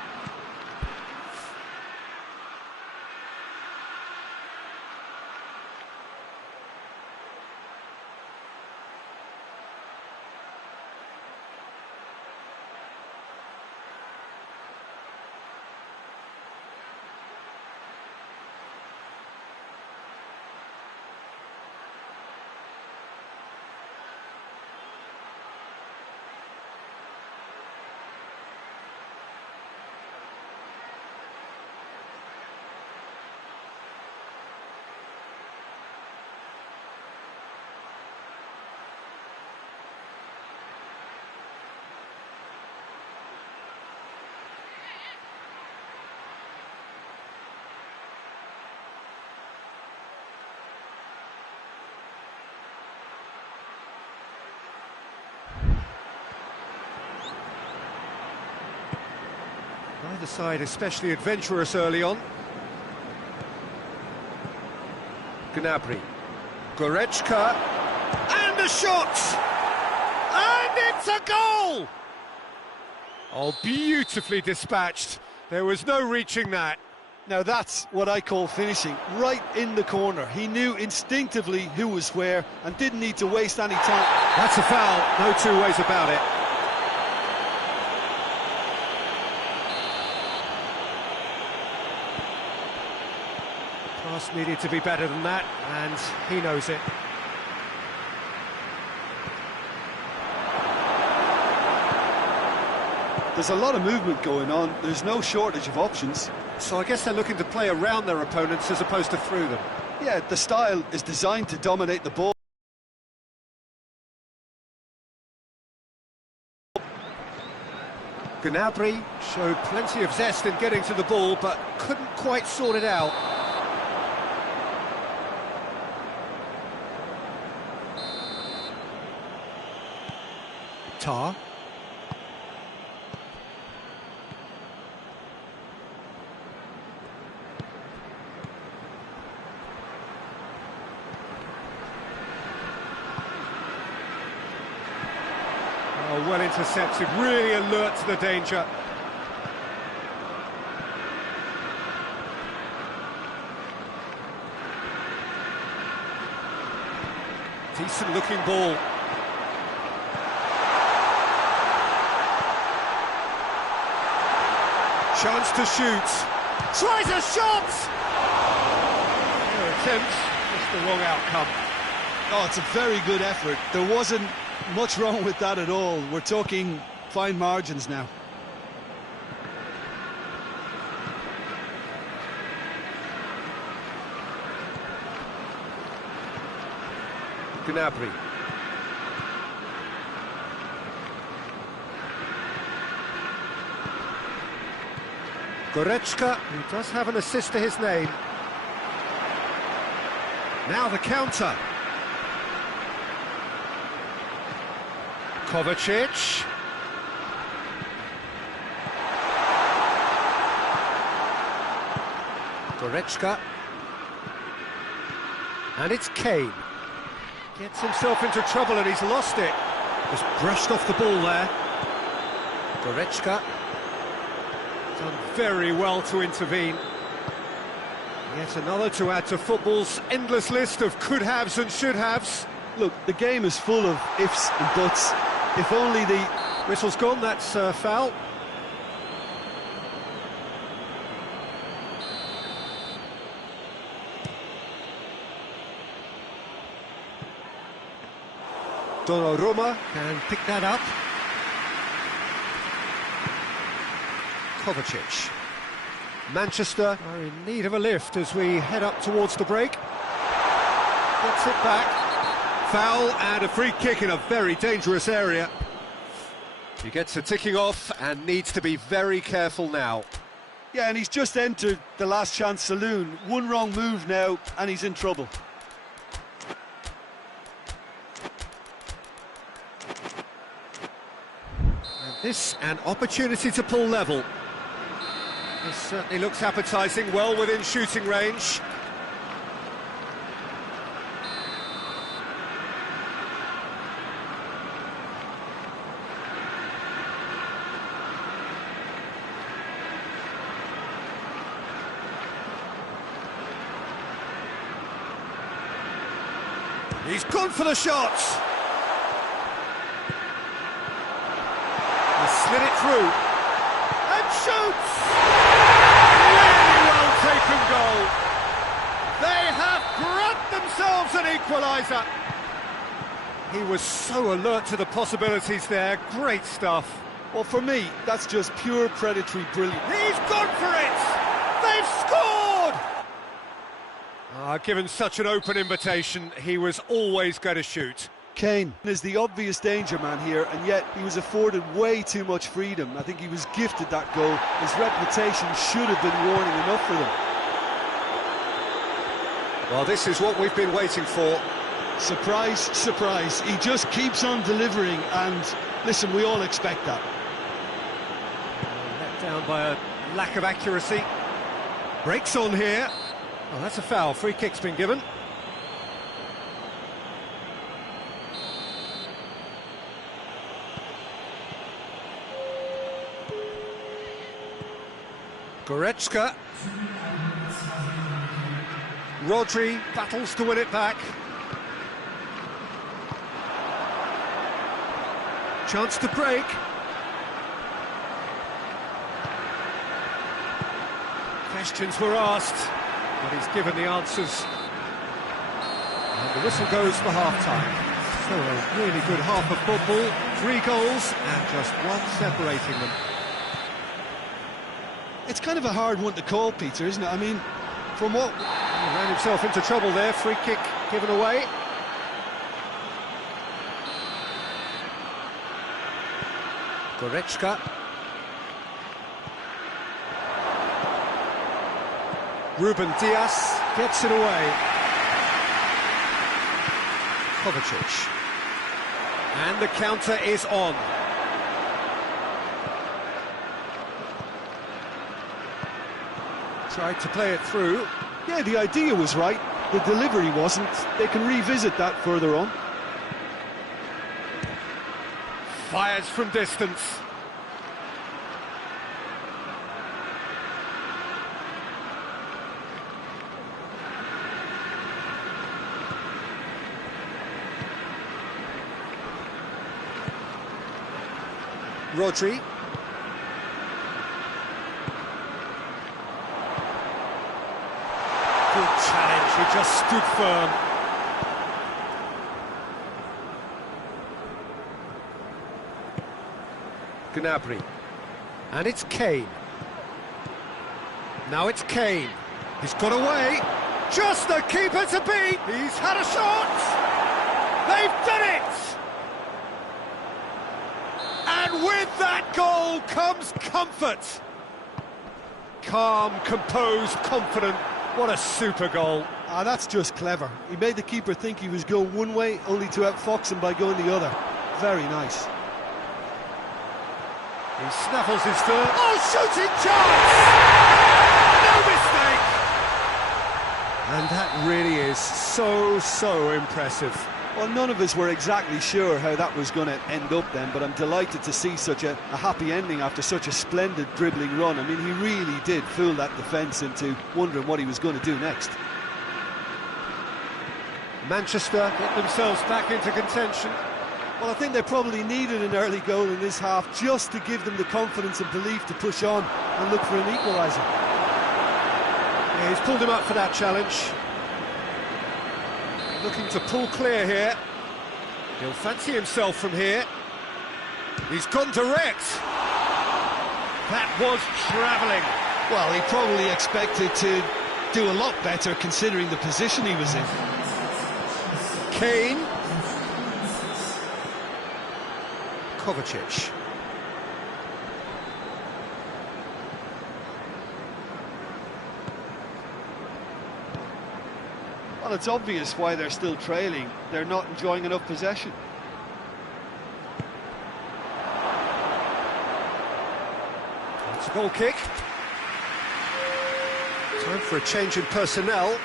Neither side especially adventurous early on. Gnabry. Goretzka. And the shot! And it's a goal! Oh, beautifully dispatched. There was no reaching that. Now that's what I call finishing, right in the corner. He knew instinctively who was where and didn't need to waste any time. That's a foul, no two ways about it. Pass needed to be better than that, and he knows it. There's a lot of movement going on, there's no shortage of options. So I guess they're looking to play around their opponents as opposed to through them. Yeah, the style is designed to dominate the ball. Gnabry showed plenty of zest in getting to the ball, but couldn't quite sort it out. Tar. Oh, well intercepted, really alert to the danger. Decent looking ball. Chance to shoot. Tries a shot! No attempt, just the wrong outcome. Oh, it's a very good effort. There wasn't much wrong with that at all. We're talking fine margins now. Gnabry. Goretzka, who does have an assist to his name. Now the counter. Kovacic. Goretzka. And it's Kane. Gets himself into trouble and he's lost it. Just brushed off the ball there. Goretzka. Done very well to intervene. Yet another to add to football's endless list of could-haves and should-haves. Look, the game is full of ifs and buts. If only the... Whistle's gone, that's a foul. Donnarumma can pick that up. Kovacic. Manchester are in need of a lift as we head up towards the break. Gets it back. Foul and a free kick in a very dangerous area. He gets a ticking off and needs to be very careful now. Yeah, and he's just entered the last chance saloon. One wrong move now, and he's in trouble. And this an opportunity to pull level. This certainly looks appetising, well within shooting range. He's gone for the shot. He slid it through. And shoots! Really well taken goal. They have grabbed themselves an equaliser. He was so alert to the possibilities there. Great stuff. Well, for me, that's just pure predatory brilliance. He's gone for it! They've scored! Given such an open invitation, he was always going to shoot. Kane is the obvious danger man here, and yet he was afforded way too much freedom. I think he was gifted that goal. His reputation should have been warning enough for them. Well, this is what we've been waiting for. Surprise, surprise. He just keeps on delivering, and listen, we all expect that. Let down by a lack of accuracy. Breaks on here. Oh, that's a foul. Free kick's been given. Goretzka. Rodri battles to win it back. Chance to break. Questions were asked, but he's given the answers. And the whistle goes for half-time. So a really good half of football, 3 goals and just one separating them. It's kind of a hard one to call, Peter, isn't it? I mean, from what... He ran himself into trouble there, free kick given away. Goretzka. Ruben Dias gets it away. Kovacic. And the counter is on. Tried to play it through. Yeah, the idea was right. The delivery wasn't. They can revisit that further on. Fires from distance. Rodri. He just stood firm. Gnabry. And it's Kane. Now it's Kane. He's got away. Just the keeper to beat. He's had a shot. They've done it. And with that goal comes comfort. Calm, composed, confident. What a super goal. Ah, that's just clever. He made the keeper think he was going one way, only to outfox him by going the other. Very nice. He snaffles his third. Oh, shooting chance! No mistake! And that really is so impressive. Well, none of us were exactly sure how that was going to end up then, but I'm delighted to see such a happy ending after such a splendid dribbling run. I mean, he really did fool that defence into wondering what he was going to do next. Manchester get themselves back into contention. Well, I think they probably needed an early goal in this half just to give them the confidence and belief to push on and look for an equaliser. Yeah, he's pulled him up for that challenge. Looking to pull clear here. He'll fancy himself from here. He's gone direct. That was travelling. Well, he probably expected to do a lot better considering the position he was in. Kane. Kovacic. Well, it's obvious why they're still trailing. They're not enjoying enough possession. It's a goal kick. Time for a change in personnel.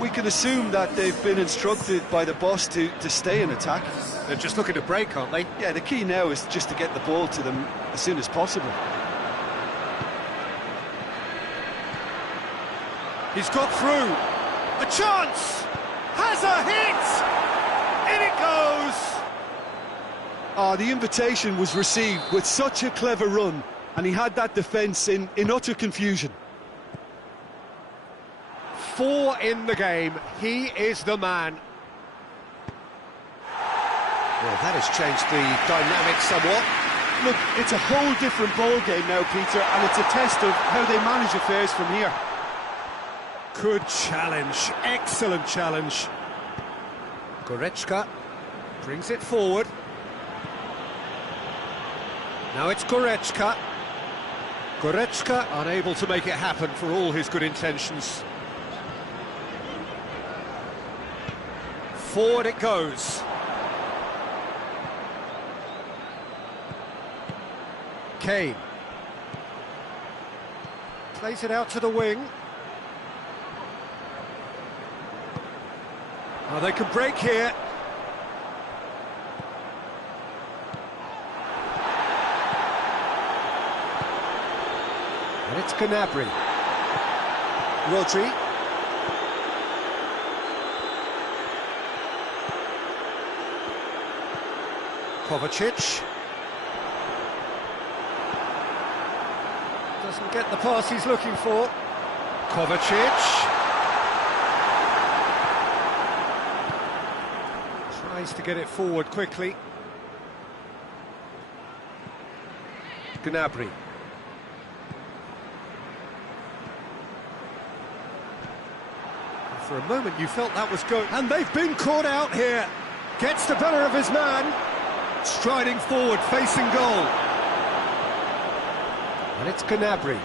We can assume that they've been instructed by the boss to stay in attack. They're just looking to break, aren't they? Yeah, the key now is just to get the ball to them as soon as possible. He's got through. A chance! Has a hit! In it goes! Ah, the invitation was received with such a clever run, and he had that defence in utter confusion. 4 in the game. He is the man. Well, that has changed the dynamic somewhat. Look, it's a whole different ball game now, Peter, and it's a test of how they manage affairs from here. Good challenge, excellent challenge. Goretzka brings it forward. Now it's Goretzka. Goretzka unable to make it happen for all his good intentions. Forward it goes. Kane. Plays it out to the wing. Oh, they can break here. And it's Gnabry. Rodri. Kovacic. Doesn't get the pass he's looking for. Kovacic. Tries to get it forward quickly. Gnabry. For a moment you felt that was going, and they've been caught out here. Gets the better of his man. Striding forward, facing goal. And it's Gnabry.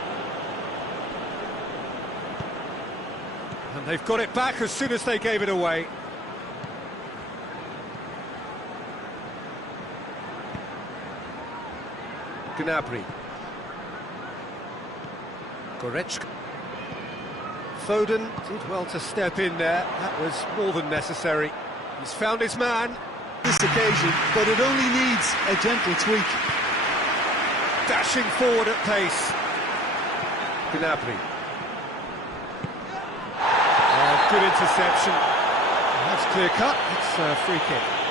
And they've got it back as soon as they gave it away. Gnabry. Goretzka. Foden did well to step in there. That was more than necessary. He's found his man. This occasion, but it only needs a gentle tweak. Dashing forward at pace. Gnabry. Oh, good interception. That's clear cut. It's a free kick.